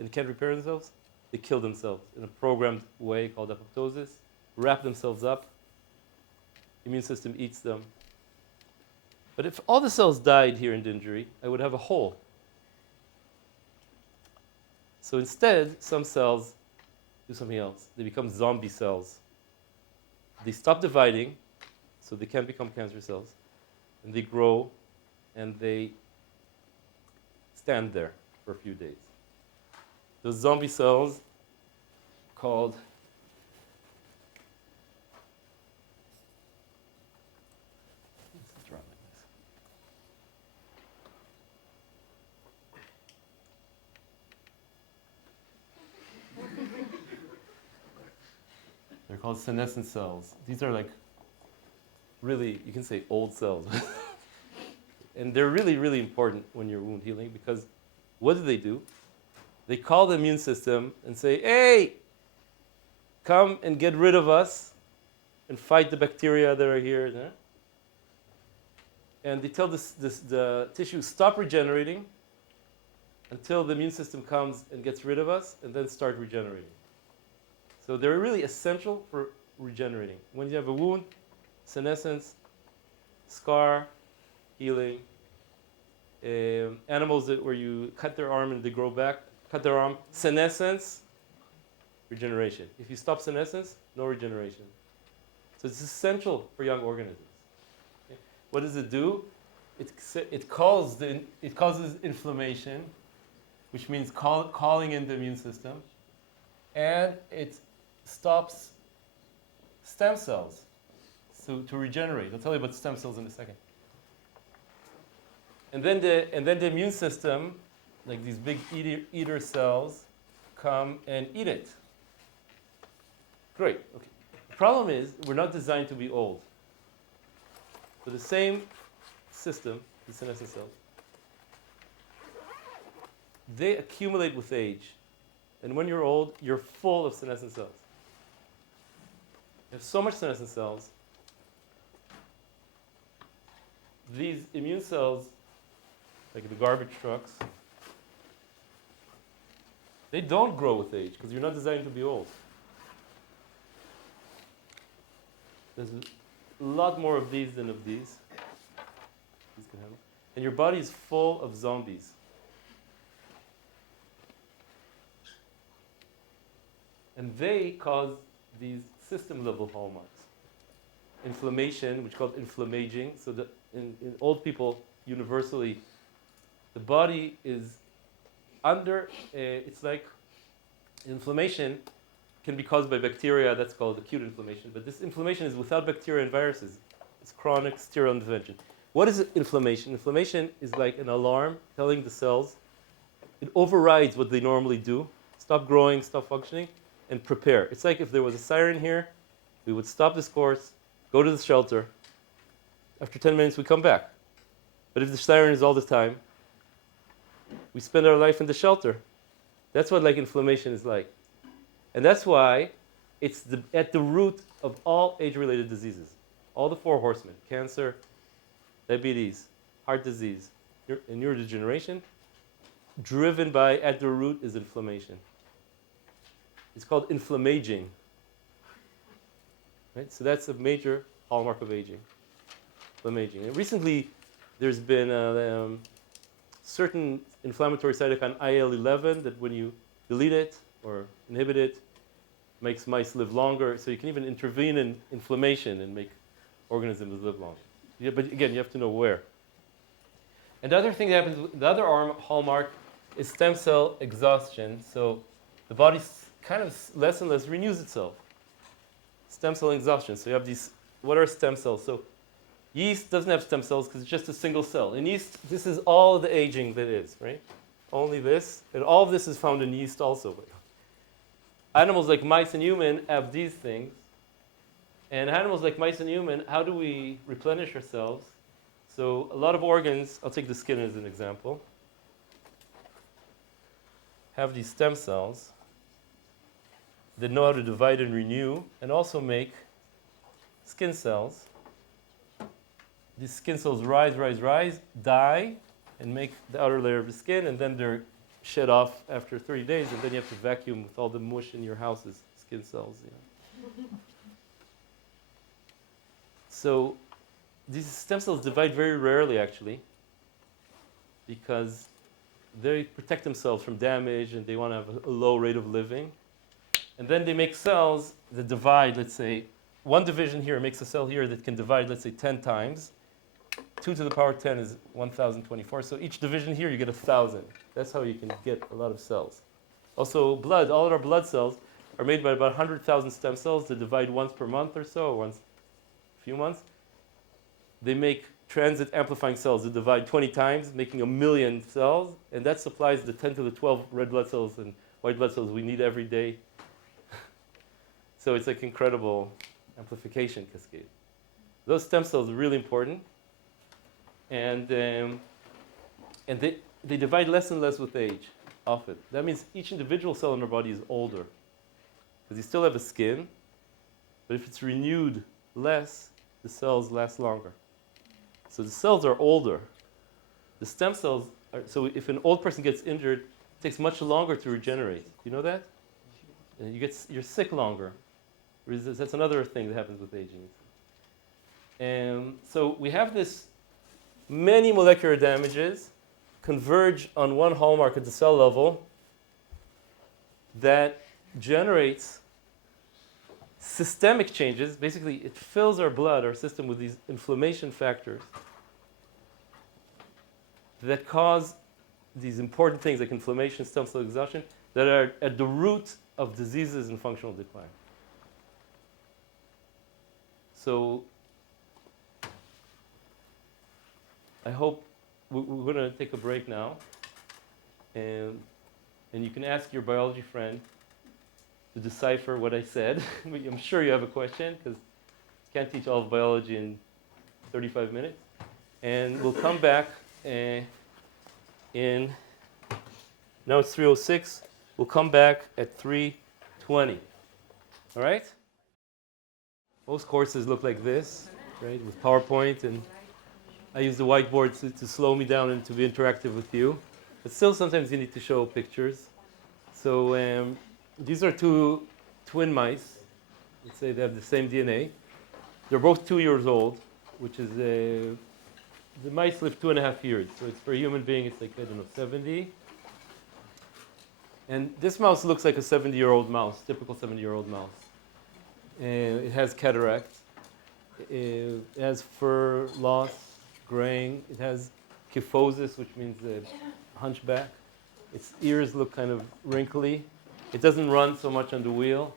and can't repair themselves, they kill themselves in a programmed way called apoptosis, wrap themselves up, immune system eats them. But if all the cells died here in the injury, I would have a hole. So instead, some cells do something else. They become zombie cells. They stop dividing, so they can't become cancer cells. And they grow, and they stand there for a few days. Those zombie cells called they're called senescent cells. These are like really, you can say old cells. And they're really, really important when you're wound healing because what do? They call the immune system and say, hey, come and get rid of us and fight the bacteria that are here. And they tell the tissue, stop regenerating until the immune system comes and gets rid of us and then start regenerating. So they're really essential for regenerating. When you have a wound, senescence, scar, healing, animals where you cut their arm and they grow back, cut their arm, senescence, regeneration. If you stop senescence, no regeneration. So it's essential for young organisms. Okay. What does it do? It causes inflammation, which means calling in the immune system, and it stops stem cells to regenerate. I'll tell you about stem cells in a second. And then the immune system, like these big eater cells, come and eat it. Great. Okay. The problem is we're not designed to be old. So the same system, the senescent cells, they accumulate with age. And when you're old, you're full of senescent cells. You have so much senescent cells. These immune cells, like the garbage trucks, they don't grow with age because you're not designed to be old. There's a lot more of these than of these. These can handle. And your body is full of zombies. And they cause these system-level hallmarks. Inflammation, which is called inflammaging. So that in old people, universally, the body is under, it's like inflammation can be caused by bacteria, that's called acute inflammation. But this inflammation is without bacteria and viruses. It's chronic sterile intervention. What is inflammation? Inflammation is like an alarm telling the cells, it overrides what they normally do. Stop growing, stop functioning, and prepare. It's like if there was a siren here, we would stop this course, go to the shelter. After 10 minutes, we come back. But if the siren is all the time, we spend our life in the shelter. That's what like inflammation is like. And that's why it's at the root of all age-related diseases. All the four horsemen, cancer, diabetes, heart disease, and neurodegeneration, driven by, at the root is inflammation. It's called inflammaging. Right? So that's a major hallmark of aging. Inflammaging. And recently, there's been certain inflammatory cytokine IL-11 that when you delete it or inhibit it, makes mice live longer. So you can even intervene in inflammation and make organisms live longer. Yeah, but again, you have to know where. And the other thing that happens, the other hallmark is stem cell exhaustion. So the body kind of less and less renews itself. Stem cell exhaustion. So you have these, what are stem cells? So yeast doesn't have stem cells because it's just a single cell. In yeast, this is all the aging that is, right? Only this. And all of this is found in yeast also. Animals like mice and human have these things. And animals like mice and human, how do we replenish ourselves? So a lot of organs, I'll take the skin as an example, have these stem cells that know how to divide and renew and also make skin cells. These skin cells rise, die, and make the outer layer of the skin, and then they're shed off after 30 days, and then you have to vacuum with all the mush in your house's skin cells. So these stem cells divide very rarely, actually, because they protect themselves from damage and they want to have a low rate of living. And then they make cells that divide, let's say, one division here makes a cell here that can divide, let's say, 10 times. 2 to the power 10 is 1,024. So each division here, you get 1,000. That's how you can get a lot of cells. Also, blood, all of our blood cells are made by about 100,000 stem cells that divide once per month or so, or once a few months. They make transit amplifying cells that divide 20 times, making 1,000,000 cells, and that supplies the 10 to the 12 red blood cells and white blood cells we need every day. So it's like incredible amplification cascade. Those stem cells are really important, and they divide less and less with age, often. That means each individual cell in our body is older, because you still have a skin, but if it's renewed less, the cells last longer. So the cells are older. The stem cells are, so if an old person gets injured, it takes much longer to regenerate. You know that? And you're sick longer. That's another thing that happens with aging. And so we have this many molecular damages converge on one hallmark at the cell level that generates systemic changes. Basically, it fills our blood, our system, with these inflammation factors that cause these important things like inflammation, stem cell exhaustion, that are at the root of diseases and functional decline. So I hope we're going to take a break now, and you can ask your biology friend to decipher what I said. I'm sure you have a question, because you can't teach all of biology in 35 minutes. And we'll come back now it's 3:06. We'll come back at 3:20. All right? Most courses look like this, right, with PowerPoint, and I use the whiteboard to slow me down and to be interactive with you. But still, sometimes you need to show pictures. So these are two twin mice. Let's say they have the same DNA. They're both 2 years old, which is the mice live 2.5 years. So it's for a human being, it's like, I don't know, 70. And this mouse looks like a 70-year-old mouse, typical 70-year-old mouse. It has cataract. It has fur loss, graying. It has kyphosis, which means hunchback. Its ears look kind of wrinkly. It doesn't run so much on the wheel.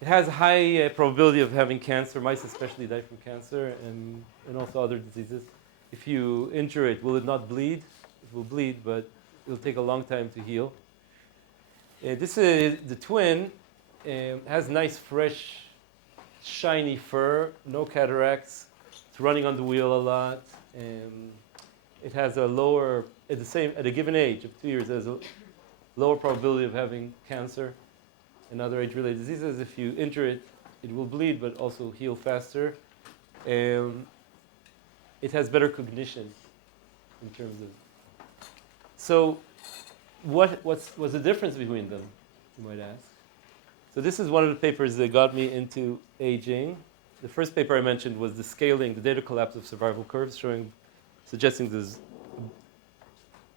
It has high probability of having cancer. Mice especially die from cancer and also other diseases. If you injure it, will it not bleed? It will bleed, but it will take a long time to heal. This is the twin. Has nice, fresh, shiny fur, no cataracts. It's running on the wheel a lot. It has a lower, at a given age of 2 years, it has a lower probability of having cancer and other age-related diseases. If you injure it, it will bleed, but also heal faster. It has better cognition in terms of. So, what's the difference between them, you might ask? So this is one of the papers that got me into aging. The first paper I mentioned was the scaling, the data collapse of survival curves, suggesting these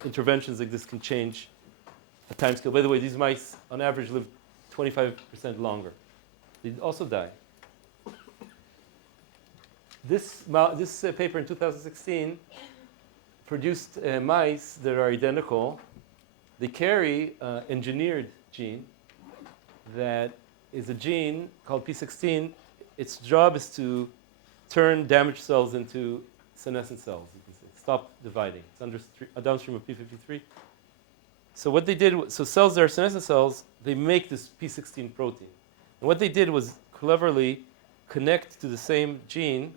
interventions like this can change a time scale. By the way, these mice, on average, live 25% longer. They also die. This paper in 2016 produced mice that are identical. They carry engineered gene that is a gene called P16. Its job is to turn damaged cells into senescent cells. You can say. Stop dividing. It's downstream of P53. So what they did, so cells that are senescent cells, they make this P16 protein. And what they did was cleverly connect to the same gene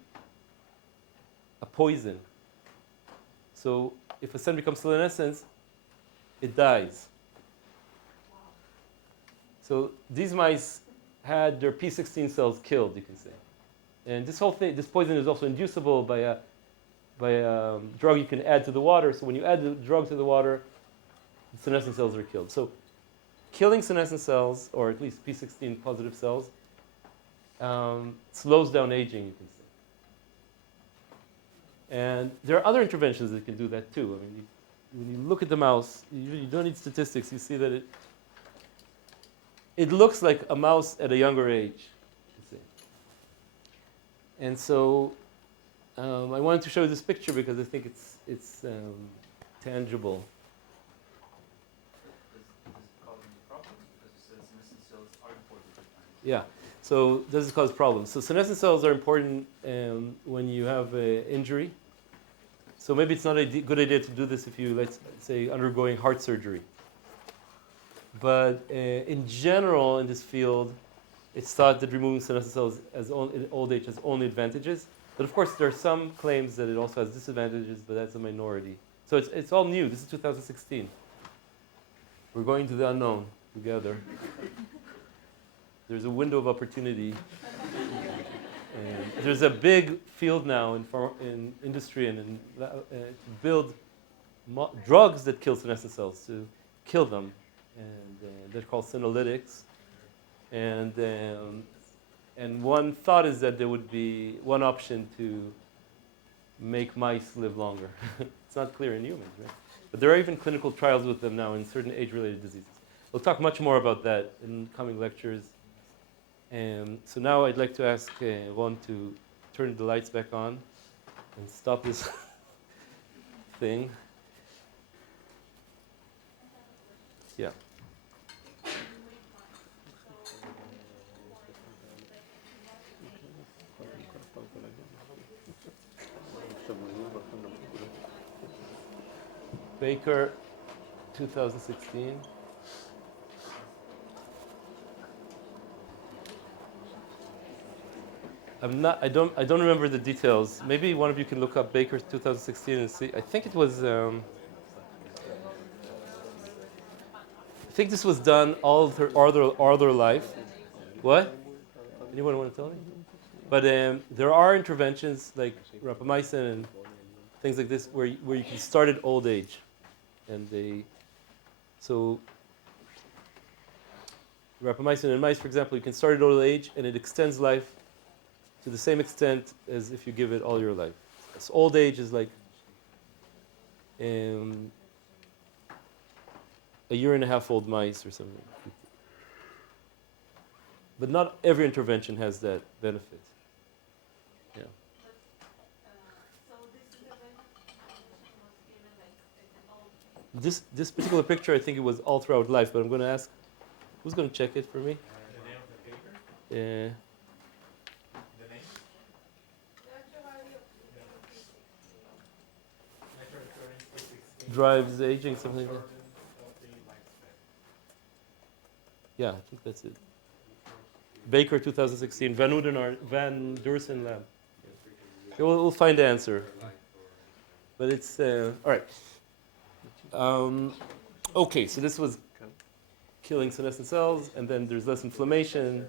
a poison. So if a cell becomes senescent, it dies. So these mice had their P16 cells killed, you can say. And this whole thing, this poison is also inducible by a drug you can add to the water. So when you add the drug to the water, the senescent cells are killed. So killing senescent cells, or at least P16 positive cells, slows down aging, you can say. And there are other interventions that can do that too. I mean, when you look at the mouse, you don't need statistics. You see that it looks like a mouse at a younger age. You see. And so I wanted to show you this picture because I think it's tangible. Yeah. So does it cause problems? So senescent cells are important when you have an injury. So maybe it's not a good idea to do this if you, let's say, undergoing heart surgery. But in general, in this field, it's thought that removing senescent cells in old age has only advantages. But of course, there are some claims that it also has disadvantages, but that's a minority. So it's all new. This is 2016. We're going to the unknown together. There's a window of opportunity. And there's a big field now in industry and to build drugs that kill senescent cells, to kill them. And they're called senolytics. And one thought is that there would be one option to make mice live longer. It's not clear in humans, right? But there are even clinical trials with them now in certain age-related diseases. We'll talk much more about that in coming lectures. So now I'd like to ask Ron to turn the lights back on and stop this thing. Yeah. Baker, 2016. I don't remember the details. Maybe one of you can look up Baker 2016 and see. I think it was. I think this was done all their life. What? Anyone want to tell me? But there are interventions like rapamycin and things like this where you can start at old age, and rapamycin in mice, for example, you can start at old age and it extends life to the same extent as if you give it all your life. So old age is like a year and a half old mice or something. But not every intervention has that benefit. Yeah. This particular picture, I think it was all throughout life, but I'm going to ask, who's going to check it for me? The name of the paper? Drives aging, something like that. Yeah, I think that's it. Baker 2016, Van Duersen Lab. Okay, we'll find the answer. But it's, all right. Okay, so this was killing senescent cells, and then there's less inflammation.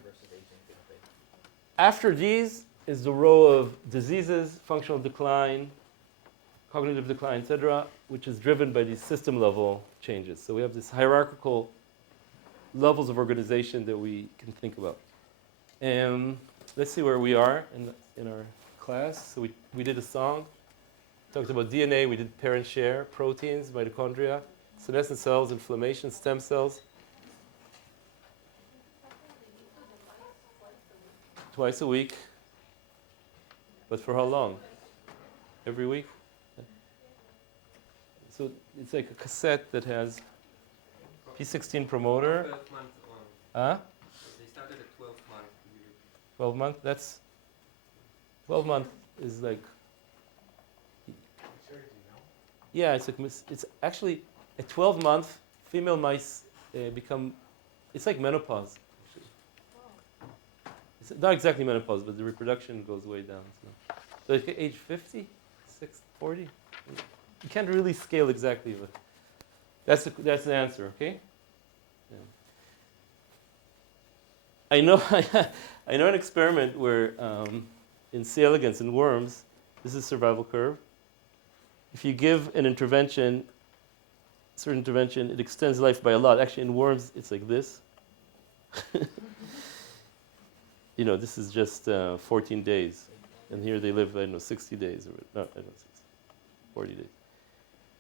After these is the row of diseases, functional decline, cognitive decline, etc., which is driven by these system-level changes. So we have this hierarchical levels of organization that we can think about. And let's see where we are in our class. So we did a song, talked about DNA, we did pair and share, proteins, mitochondria, senescent cells, inflammation, stem cells. Twice a week. But for how long? Every week? So it's like a cassette that has P16 promoter. 12 months on. Huh? 12 month. That's 12 month is like. Yeah, it's actually at 12 month female mice become. It's like menopause. Actually. It's not exactly menopause, but the reproduction goes way down. So like at age 50, 40, you can't really scale exactly, but that's the answer. Okay. Yeah. I know I know an experiment where in C. elegans in worms, this is survival curve. If you give an intervention, certain intervention, it extends life by a lot. Actually, in worms, it's like this. This is just 14 days, and here they live, 60 days, or no, 40 days.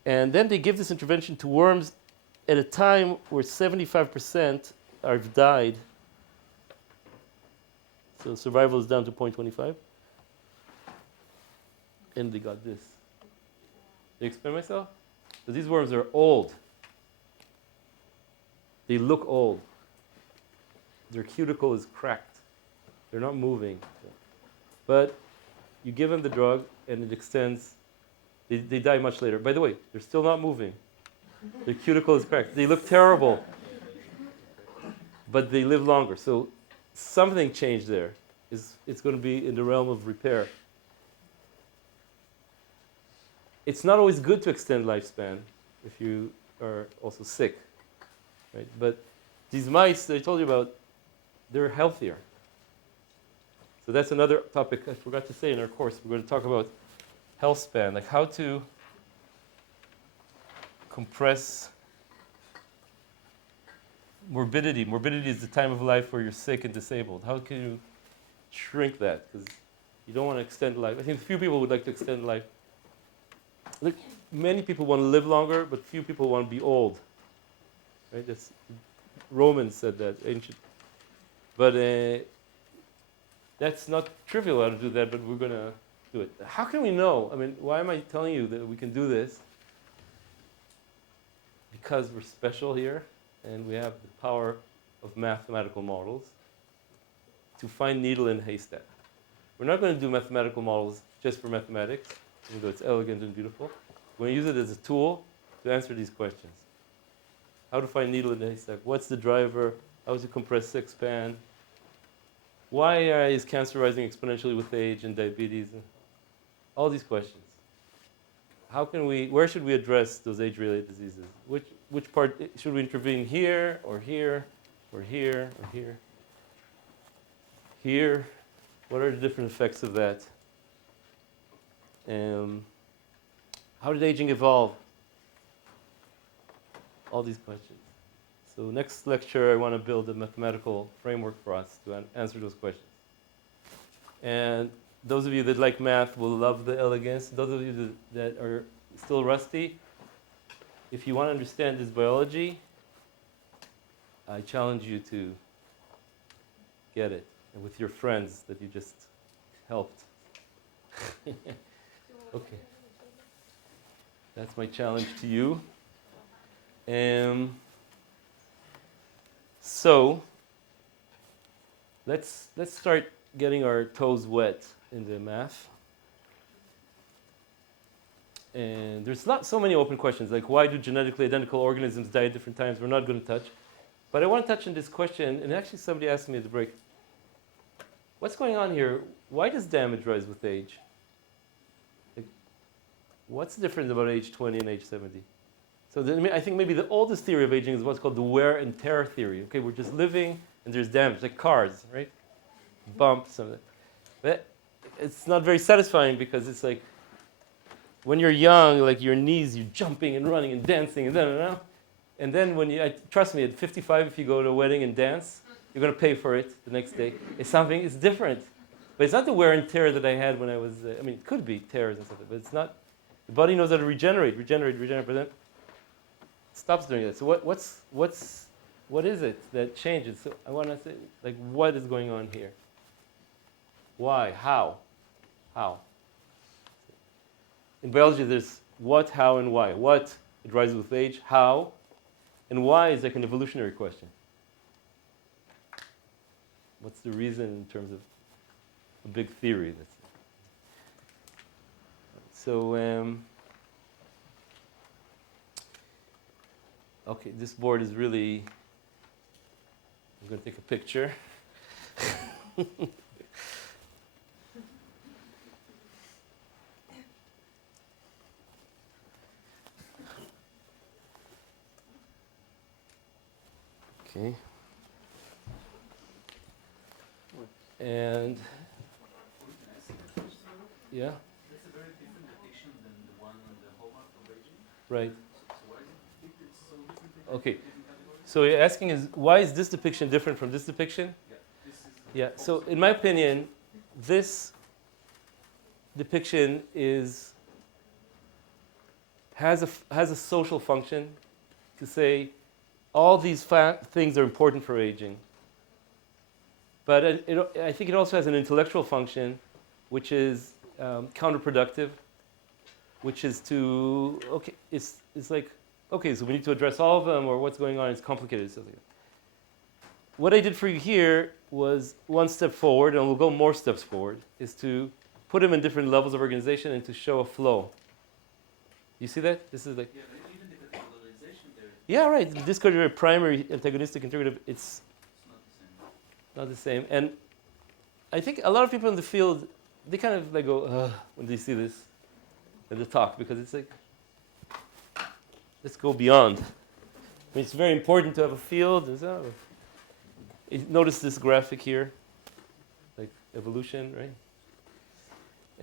And then they give this intervention to worms at a time where 75% have died. So survival is down to 0.25. And they got this. Did I explain myself? So these worms are old. They look old. Their cuticle is cracked. They're not moving. But you give them the drug and it extends. They die much later. By the way, they're still not moving. Their cuticle is cracked. They look terrible. But they live longer. So something changed there. It's going to be in the realm of repair. It's not always good to extend lifespan if you are also sick, right? But these mice that I told you about, they're healthier. So that's another topic I forgot to say in our course. We're going to talk about health span, like how to compress morbidity. Morbidity is the time of life where you're sick and disabled. How can you shrink that? Because you don't want to extend life. I think few people would like to extend life. Look, many people want to live longer, but few people want to be old. Right? That's, Romans said that, ancient. But that's not trivial how to do that, but we're going to do it. How can we know? I mean, why am I telling you that we can do this? Because we're special here, and we have the power of mathematical models to find needle in haystack. We're not going to do mathematical models just for mathematics, even though it's elegant and beautiful. We're going to use it as a tool to answer these questions. How to find needle in the haystack? What's the driver? How is it compressed span? Why is cancer rising exponentially with age and diabetes? All these questions. Where should we address those age-related diseases? Which part should we intervene here, or here, or here, or here? Here, what are the different effects of that? How did aging evolve? All these questions. So next lecture, I want to build a mathematical framework for us to answer those questions. And those of you that like math will love the elegance. Those of you that are still rusty, if you want to understand this biology, I challenge you to get it, and with your friends that you just helped. Okay. That's my challenge to you. So let's start getting our toes wet in the math. And there's not so many open questions, like why do genetically identical organisms die at different times? We're not going to touch. But I want to touch on this question, and actually somebody asked me at the break, what's going on here? Why does damage rise with age? What's the difference about age 20 and age 70? So I think maybe the oldest theory of aging is what's called the wear and tear theory. Okay, we're just living and there's damage, like cars, right? Bumps, something. But it's not very satisfying because it's like when you're young, like your knees, you're jumping and running and dancing and then when trust me, at 55, if you go to a wedding and dance, you're going to pay for it the next day. It's different. But it's not the wear and tear that I had when I was, it could be tears and stuff, but it's not. The body knows how to regenerate, but then it stops doing that. So what is it that changes? So I want to say, like, what is going on here? Why? How? In biology, there's what, how, and why. What, it rises with age. How, and why is like an evolutionary question. What's the reason in terms of a big theory. So, okay, this board is really, I'm going to take a picture. Okay. And yeah, That's a very different depiction than the one on the hallmark of aging. right. So why is it so different? Okay. So you're asking is why is this depiction different from this depiction? Yeah, this is Yeah. So in my opinion, this depiction has a social function to say all these things are important for aging. But I think it also has an intellectual function, which is counterproductive, which is to, okay, it's like, okay, so we need to address all of them, or what's going on, it's complicated. So what I did for you here was one step forward, and we'll go more steps forward, is to put them in different levels of organization and to show a flow. You see that? This is like, yeah, but even the categorization there, yeah, right, discordant, primary, antagonistic, integrative, it's it's not the same. not the same. And I think a lot of people in the field, they kind of like go, ugh, when they see this at the talk, because it's like, let's go beyond. I mean, it's very important to have a field. And so, notice this graphic here, like evolution, right?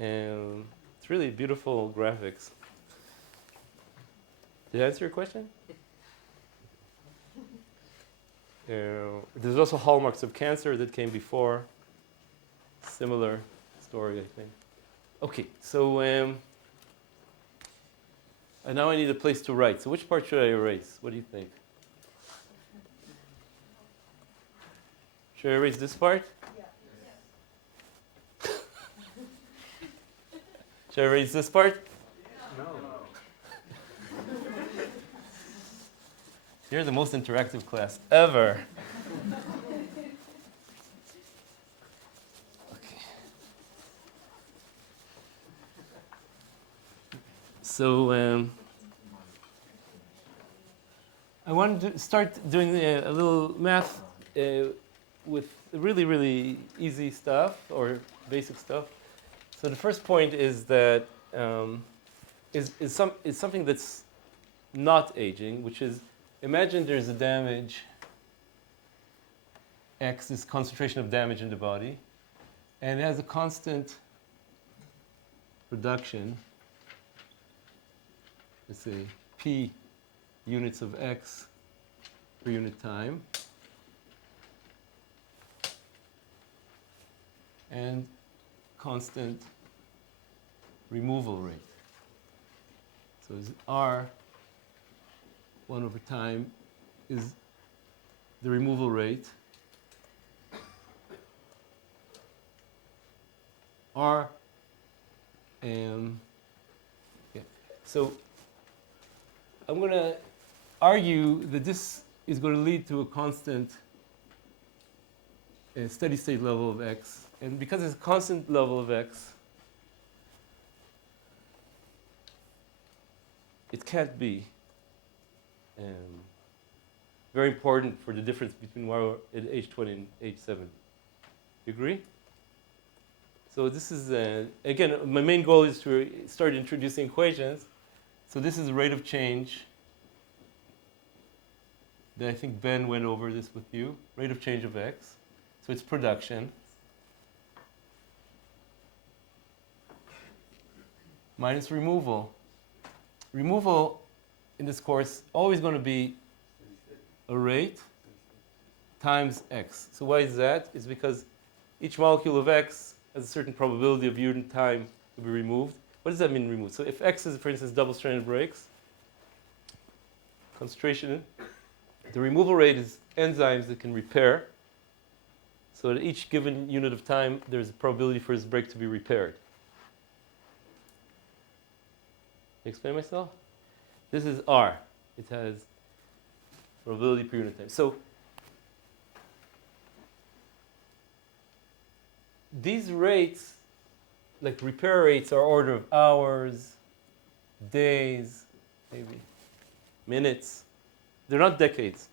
And it's really beautiful graphics. Did I answer your question? There's also hallmarks of cancer that came before. Similar story, I think. Okay, so and now I need a place to write. So which part should I erase? What do you think? Should I erase this part? Should I erase this part? No. You're the most interactive class ever. Okay. So I want to start doing a little math with really, really easy stuff or basic stuff. So the first point is that is something that's not aging, which is, imagine there's a damage, X is concentration of damage in the body, and it has a constant reduction, let's say P units of X per unit time, and constant removal rate. So is R 1 over time is the removal rate. R yeah. So I'm going to argue that this is going to lead to a constant steady state level of X. And because it's a constant level of X, it can't be very important for the difference between where at age 20 and age 7. You agree? So this is, again, my main goal is to start introducing equations. So this is the rate of change. Then I think Ben went over this with you. Rate of change of X. So it's production. Minus removal. Removal in this course always going to be a rate times X. So why is that? It's because each molecule of X has a certain probability of unit time to be removed. What does that mean, removed? So if X is, for instance, double-stranded breaks, concentration, the removal rate is enzymes that can repair. So at each given unit of time, there's a probability for this break to be repaired. Explain myself? This is R. It has probability per unit time. So these rates, like repair rates, are order of hours, days, maybe minutes. They're not decades,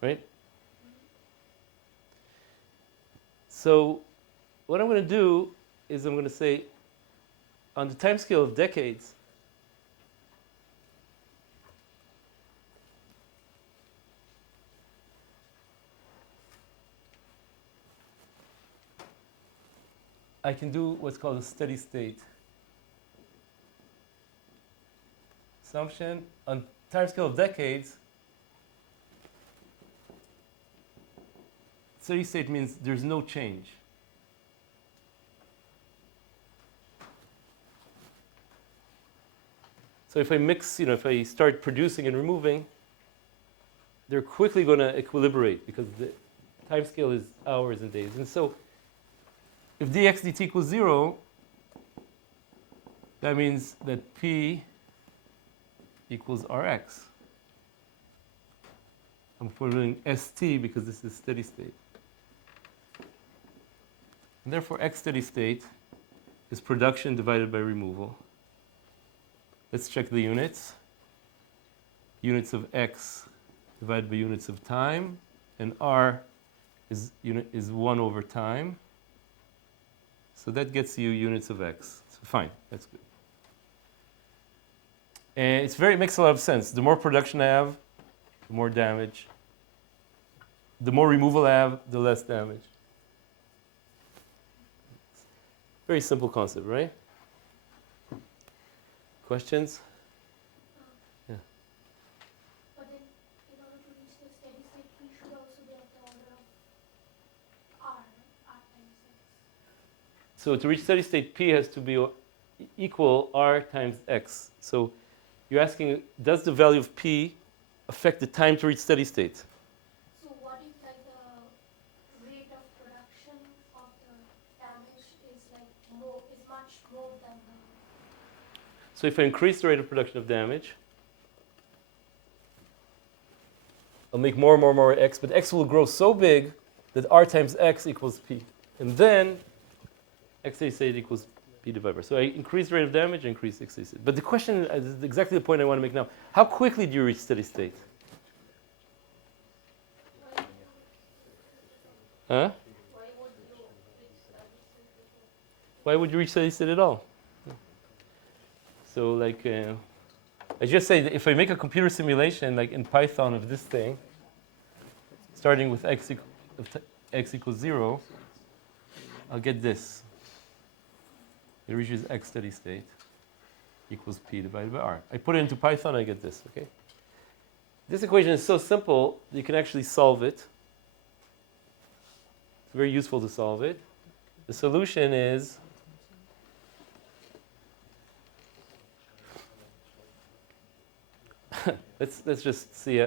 right? So what I'm going to do is I'm going to say, on the time scale of decades, I can do what's called a steady state assumption. On time scale of decades, steady state means there's no change. So if I mix, if I start producing and removing, they're quickly going to equilibrate because the time scale is hours and days. And so if dx dt equals 0, that means that P equals Rx. I'm putting ST because this is steady state. And therefore, X steady state is production divided by removal. Let's check the units. Units of X divided by units of time. And R is 1 over time. So that gets you units of X. So fine, that's good. And it makes a lot of sense. The more production I have, the more damage. The more removal I have, the less damage. Very simple concept, right? Questions? Yeah. But then, in order to reach the steady state, P should also be at the order of R times X. So to reach steady state, P has to be equal R times X. So you're asking, does the value of P affect the time to reach steady state? So what if like the rate of production of the damage is much more than the So if I increase the rate of production of damage, I'll make more and more and more X, but X will grow so big that R times X equals P. And then X steady state equals P divided by. So I increase the rate of damage, I increase X steady state. But the question is exactly the point I want to make now. How quickly do you reach steady state? Huh? Why would you reach steady state at all? So like, I just say that if I make a computer simulation, like in Python of this thing, starting with x equals 0, I'll get this. It reaches X steady state equals P divided by R. I put it into Python, I get this, okay? This equation is so simple, you can actually solve it. It's very useful to solve it. The solution is let's just see.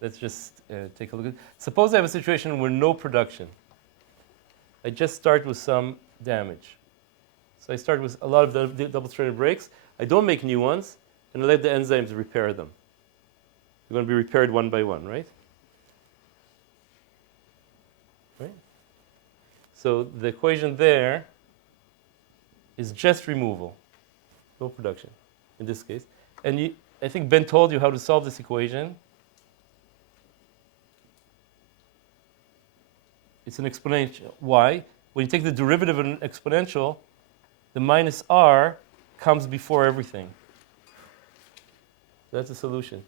Let's just take a look at. Suppose I have a situation where no production. I just start with some damage. So I start with a lot of the double-stranded breaks. I don't make new ones, and I let the enzymes repair them. They're going to be repaired one by one, right? Right. So the equation there is just removal, no production in this case. And I think Ben told you how to solve this equation. It's an exponential. Why? When you take the derivative of an exponential, the minus R comes before everything. That's the solution.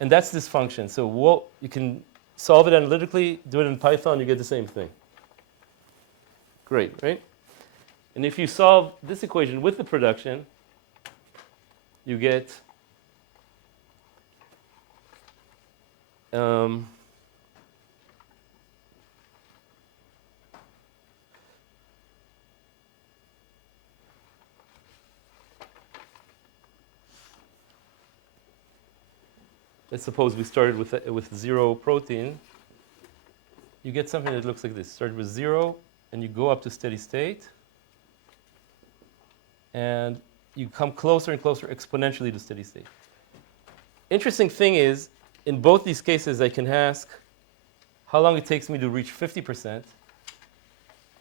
And that's this function. So you can solve it analytically, do it in Python, you get the same thing. Great, right? And if you solve this equation with the production, you get let's suppose we started with 0 protein. You get something that looks like this. Start with 0, and you go up to steady state. And you come closer and closer exponentially to steady state. Interesting thing is, in both these cases, I can ask, how long it takes me to reach 50%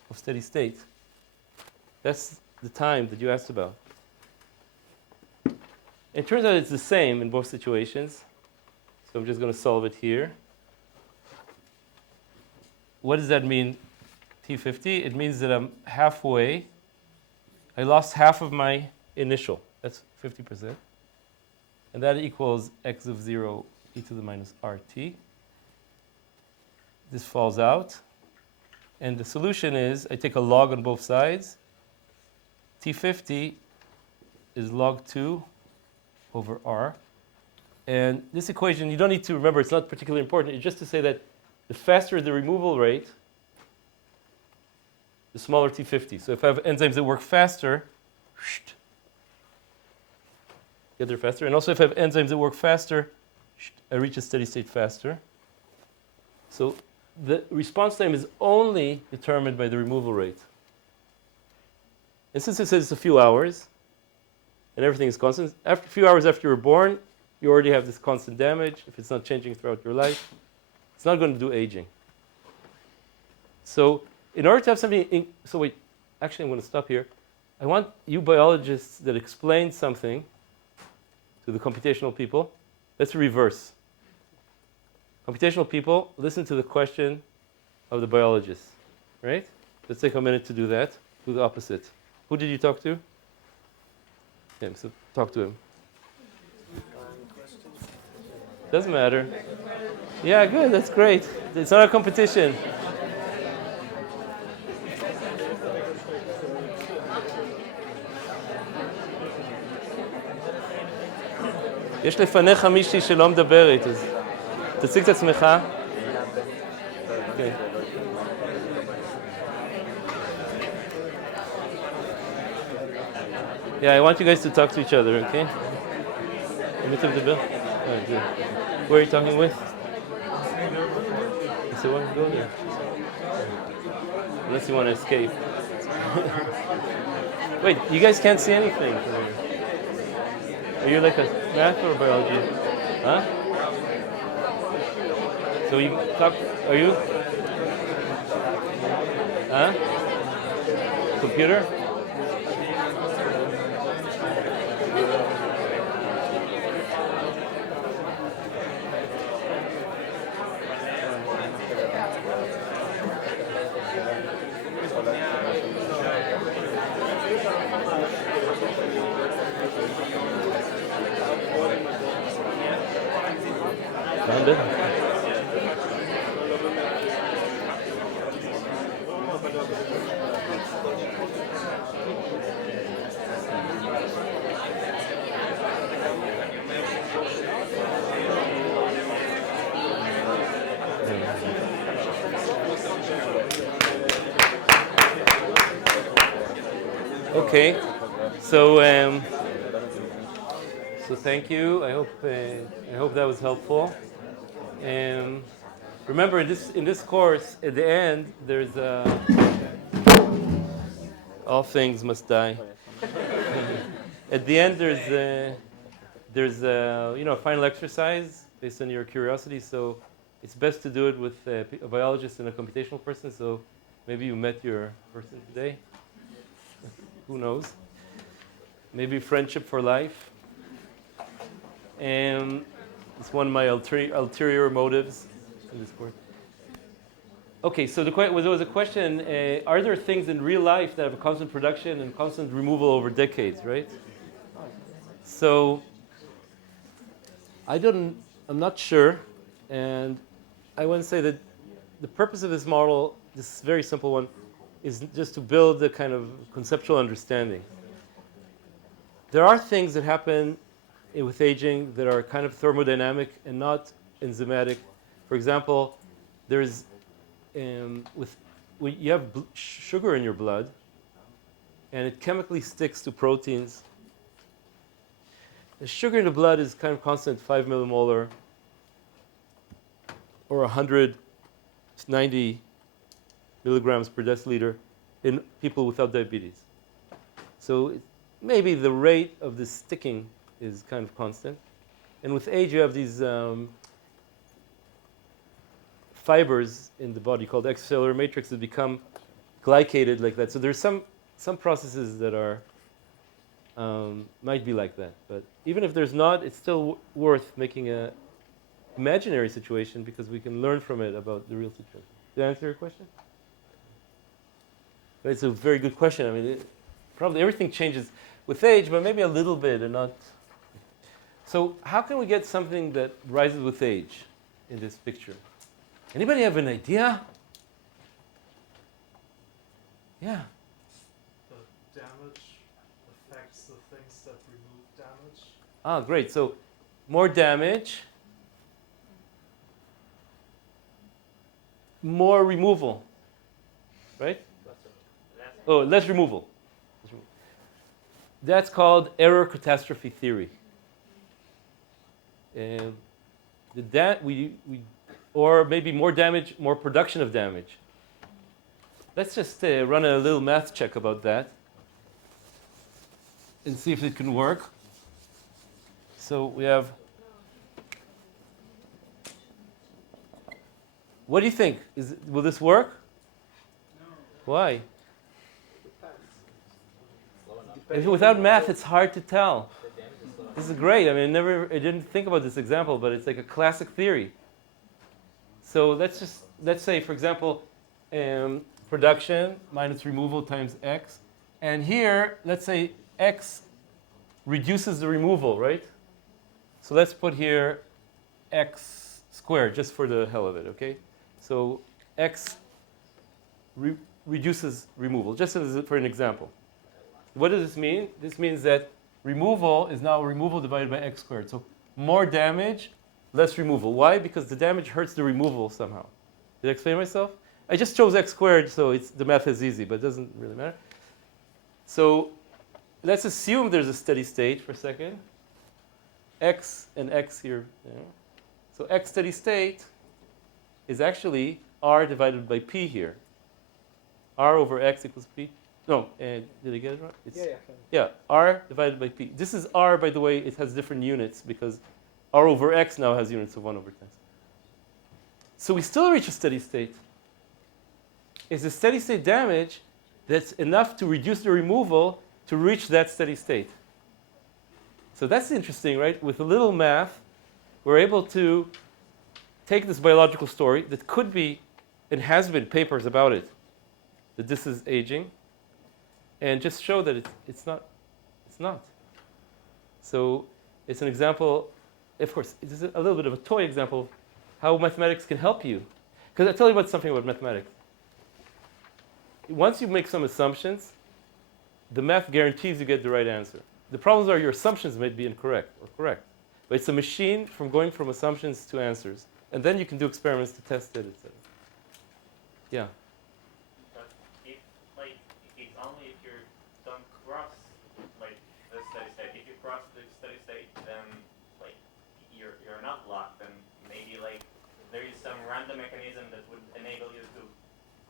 of steady state. That's the time that you asked about. It turns out it's the same in both situations. So I'm just going to solve it here. What does that mean, T50? It means that I'm halfway. I lost half of my initial. That's 50%. And that equals x of 0 e to the minus RT. This falls out. And the solution is I take a log on both sides. T50 is log 2 over R. And this equation, you don't need to remember, it's not particularly important. It's just to say that the faster the removal rate, the smaller T50. So if I have enzymes that work faster, get there faster. And also if I have enzymes that work faster, I reach a steady state faster. So the response time is only determined by the removal rate. And since it says it's a few hours, and everything is constant, after a few hours after you were born, you already have this constant damage. If it's not changing throughout your life, it's not going to do aging. So in order to have something, so wait, actually I'm going to stop here. I want you biologists that explain something to the computational people. Let's reverse. Computational people, listen to the question of the biologists, right? Let's take a minute to do that. Do the opposite. Who did you talk to? Him, so talk to him. Doesn't matter. Yeah, good, that's great. It's not a competition. יש לפניך מישהי שלא מדברת, אז תציג את עצמך. כן. Yeah, I want you guys to talk to each other, okay? מי אתה מדבר? Good. Who are you talking with? So what? Go there. Unless you want to escape. Wait, you guys can't see anything. Are you like a math or biology? Huh? So you talk, are you? Huh? Computer? Found it? Okay, so thank you. I hope that was helpful. Remember, in this course, at the end, there's all things must die. At the end, there's a final exercise based on your curiosity. So it's best to do it with a biologist and a computational person. So maybe you met your person today. Who knows? Maybe friendship for life. And it's one of my ulterior motives in this course. Okay, so there was a question, are there things in real life that have a constant production and constant removal over decades, right? So I'm not sure, and I want to say that the purpose of this model, this very simple one, is just to build a kind of conceptual understanding. There are things that happen with aging that are kind of thermodynamic and not enzymatic. For example, there's when you have sugar in your blood and it chemically sticks to proteins. The sugar in the blood is kind of constant, 5 millimolar or 190 milligrams per deciliter in people without diabetes. So maybe the rate of the sticking is kind of constant. And with age, you have these fibers in the body called extracellular matrix that become glycated like that. So there's some processes that are might be like that. But even if there's not, it's still worth making a imaginary situation because we can learn from it about the real situation. Did I answer your question? It's a very good question. I mean, probably everything changes with age, but maybe a little bit and not. So how can we get something that rises with age in this picture? Anybody have an idea? Yeah. The damage affects the things that remove damage. Ah, great. So more damage, more removal, right? Oh, less removal. That's called error catastrophe theory. And or maybe more damage, more production of damage. Let's just run a little math check about that and see if it can work. So we have. What do you think? Will this work? No. Why? Slow enough. Without math, it's hard to tell. The damage is slow enough. This is great. I mean, I didn't think about this example, but it's like a classic theory. So let's say, for example, production minus removal times x. And here, let's say x reduces the removal, right? So let's put here x squared, just for the hell of it, okay? So x reduces removal, just for an example. What does this mean? This means that removal is now removal divided by x squared. So more damage, less removal. Why? Because the damage hurts the removal somehow. Did I explain myself? I just chose x squared, so the math is easy, but it doesn't really matter. So let's assume there's a steady state for a second. X and x here. Yeah. So x steady state is actually r divided by p here. R over x equals p. No, did I get it right? It's, yeah, r divided by p. This is r, by the way, it has different units because r over x now has units of 1 over 10. So we still reach a steady state. It's a steady state damage that's enough to reduce the removal to reach that steady state. So that's interesting, right? With a little math, we're able to take this biological story that could be, and has been papers about it, that this is aging, and just show that it's not. It's not. So it's an example, of course, it's a little bit of a toy example of how mathematics can help you. Because I'll tell you about something about mathematics. Once you make some assumptions, the math guarantees you get the right answer. The problems are your assumptions might be incorrect or correct. But it's a machine from going from assumptions to answers. And then you can do experiments to test it, etc. Yeah. But if, like, it's only if you don't cross, like, the steady state. If you cross the steady state, then, like, you're not locked. And maybe, like, there is some random mechanism that would enable you to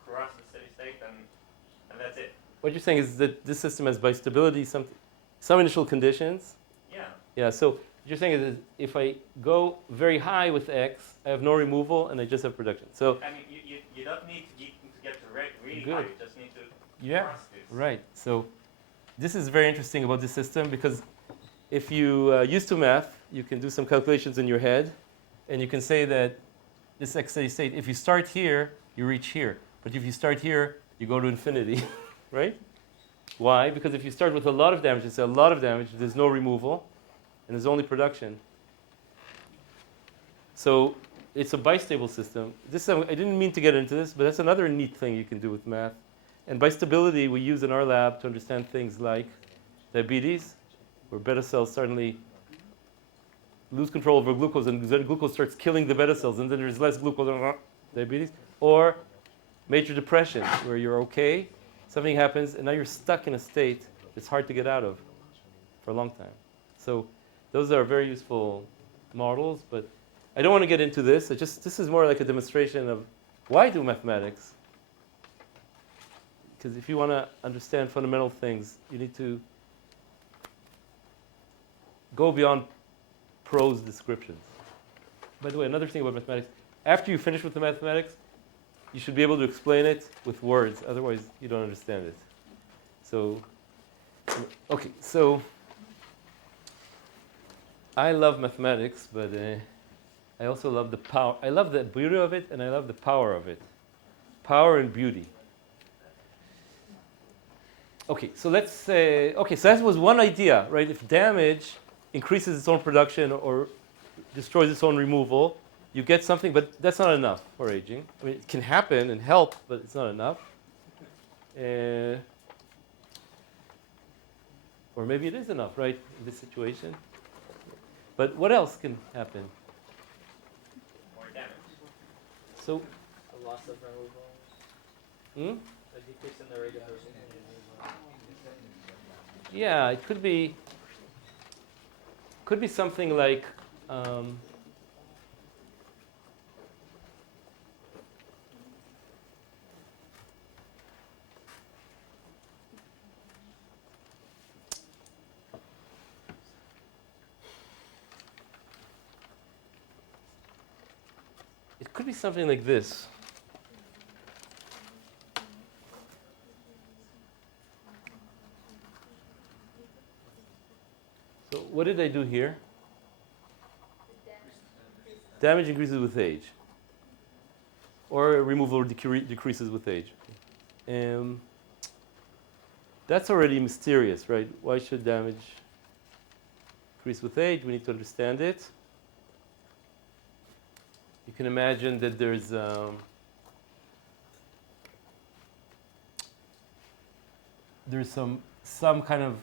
cross the steady state, and that's it. What you're saying is that this system has bistability, some initial conditions. Yeah. Yeah, so what you're saying is that if I go very high with x, I have no removal and I just have production. So I mean, you don't need to get to really Good. high. You just need to yeah, cross this. right. So this is very interesting about this system because if you used to math, you can do some calculations in your head, and you can say that this x steady state, if you start here, you reach here. But if you start here, you go to infinity, right? Why? Because if you start with a lot of damage, it's a lot of damage, there's no removal, and there's only production. So it's a bistable system. I didn't mean to get into this, but that's another neat thing you can do with math. And bistability we use in our lab to understand things like diabetes, where beta cells suddenly lose control over glucose, and then glucose starts killing the beta cells, and then there's less glucose, diabetes. Or major depression, where you're okay, something happens, and now you're stuck in a state it's hard to get out of for a long time. So those are very useful models, but I don't want to get into this. This is more like a demonstration of why do mathematics? Because if you want to understand fundamental things, you need to go beyond prose descriptions. By the way, another thing about mathematics, after you finish with the mathematics, you should be able to explain it with words. Otherwise, you don't understand it. So, okay, so I love mathematics, but I also love the power. I love the beauty of it, and I love the power of it. Power and beauty. Okay, so let's say, okay, so that was one idea, right? If damage increases its own production or destroys its own removal, you get something, but that's not enough for aging. I mean, it can happen and help, but it's not enough. Or maybe it is enough, right, in this situation. But what else can happen? More damage. So, A loss of removal, hmm? a decrease in the rate of removal. Yeah, it could be something like it could be something like this. So what did I do here? Damage increases with age. Or removal decreases with age. That's already mysterious, right? Why should damage increase with age? We need to understand it. You can imagine that there's some kind of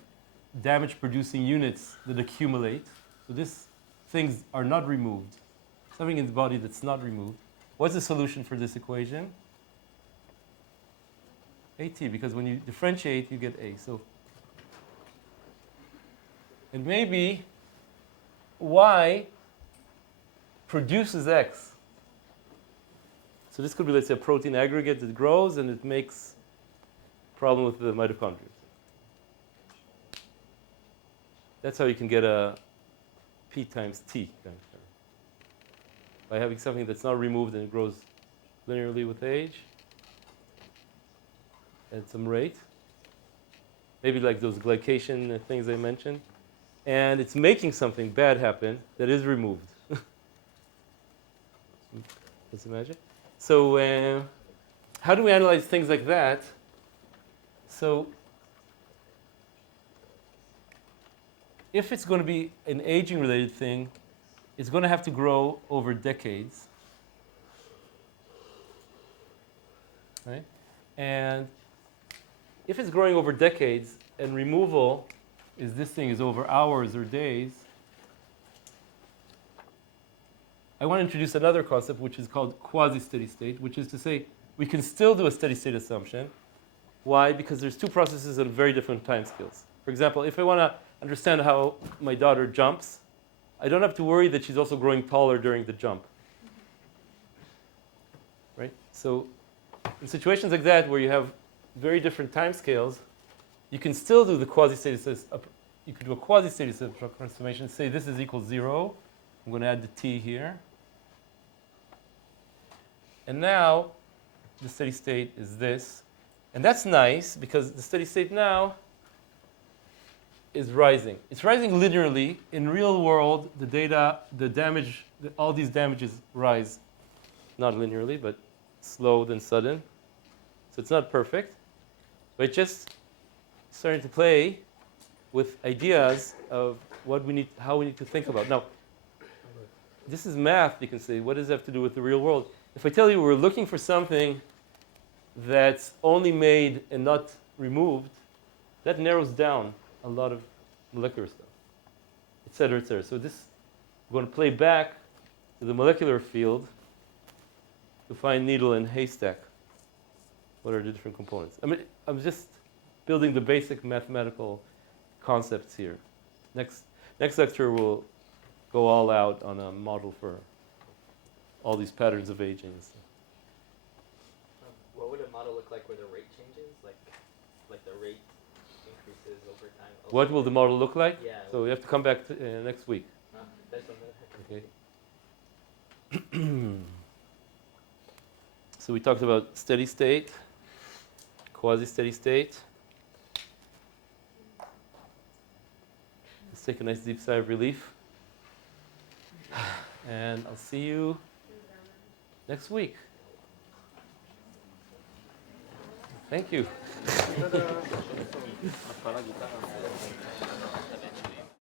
damage-producing units that accumulate. So these things are not removed. Something in the body that's not removed. What's the solution for this equation? AT, because when you differentiate, you get A. So, and maybe Y produces X. So this could be, let's say, a protein aggregate that grows and it makes problem with the mitochondria. That's how you can get a P times T kind of term. By having something that's not removed and it grows linearly with age at some rate. Maybe like those glycation things I mentioned. And it's making something bad happen that is removed. Let's imagine. So how do we analyze things like that? So if it's going to be an aging-related thing, it's going to have to grow over decades. Right? And if it's growing over decades and removal is this thing is over hours or days, I want to introduce another concept which is called quasi-steady state, which is to say we can still do a steady state assumption. Why? Because there's two processes at very different time scales. For example, if I want to understand how my daughter jumps, I don't have to worry that she's also growing taller during the jump. Right? So in situations like that where you have very different time scales, you can still do the quasi-steady state. You could do a quasi-steady state transformation. Say this is equal 0. I'm going to add the t here. And now the steady state is this. And that's nice because the steady state now is rising. It's rising linearly. In real world, the data, the damage, all these damages rise not linearly, but slow then sudden. So it's not perfect. But it's just starting to play with ideas of what we need, how we need to think about. Now, this is math, you can say. What does it have to do with the real world? If I tell you we're looking for something that's only made and not removed, that narrows down a lot of molecular stuff, et cetera, et cetera. So this, we're going to play back to the molecular field to find needle and haystack. What are the different components? I mean, I'm just building the basic mathematical concepts here. Next lecture will go all out on a model for all these patterns of aging. What would a model look like where the rate changes? Like the rate increases over time? What will the model look like? Yeah. So we have to come back to, next week. There's something. Okay. So we talked about steady state, quasi-steady state. Let's take a nice deep sigh of relief. And I'll see you next week. Thank you. Para la guitarra.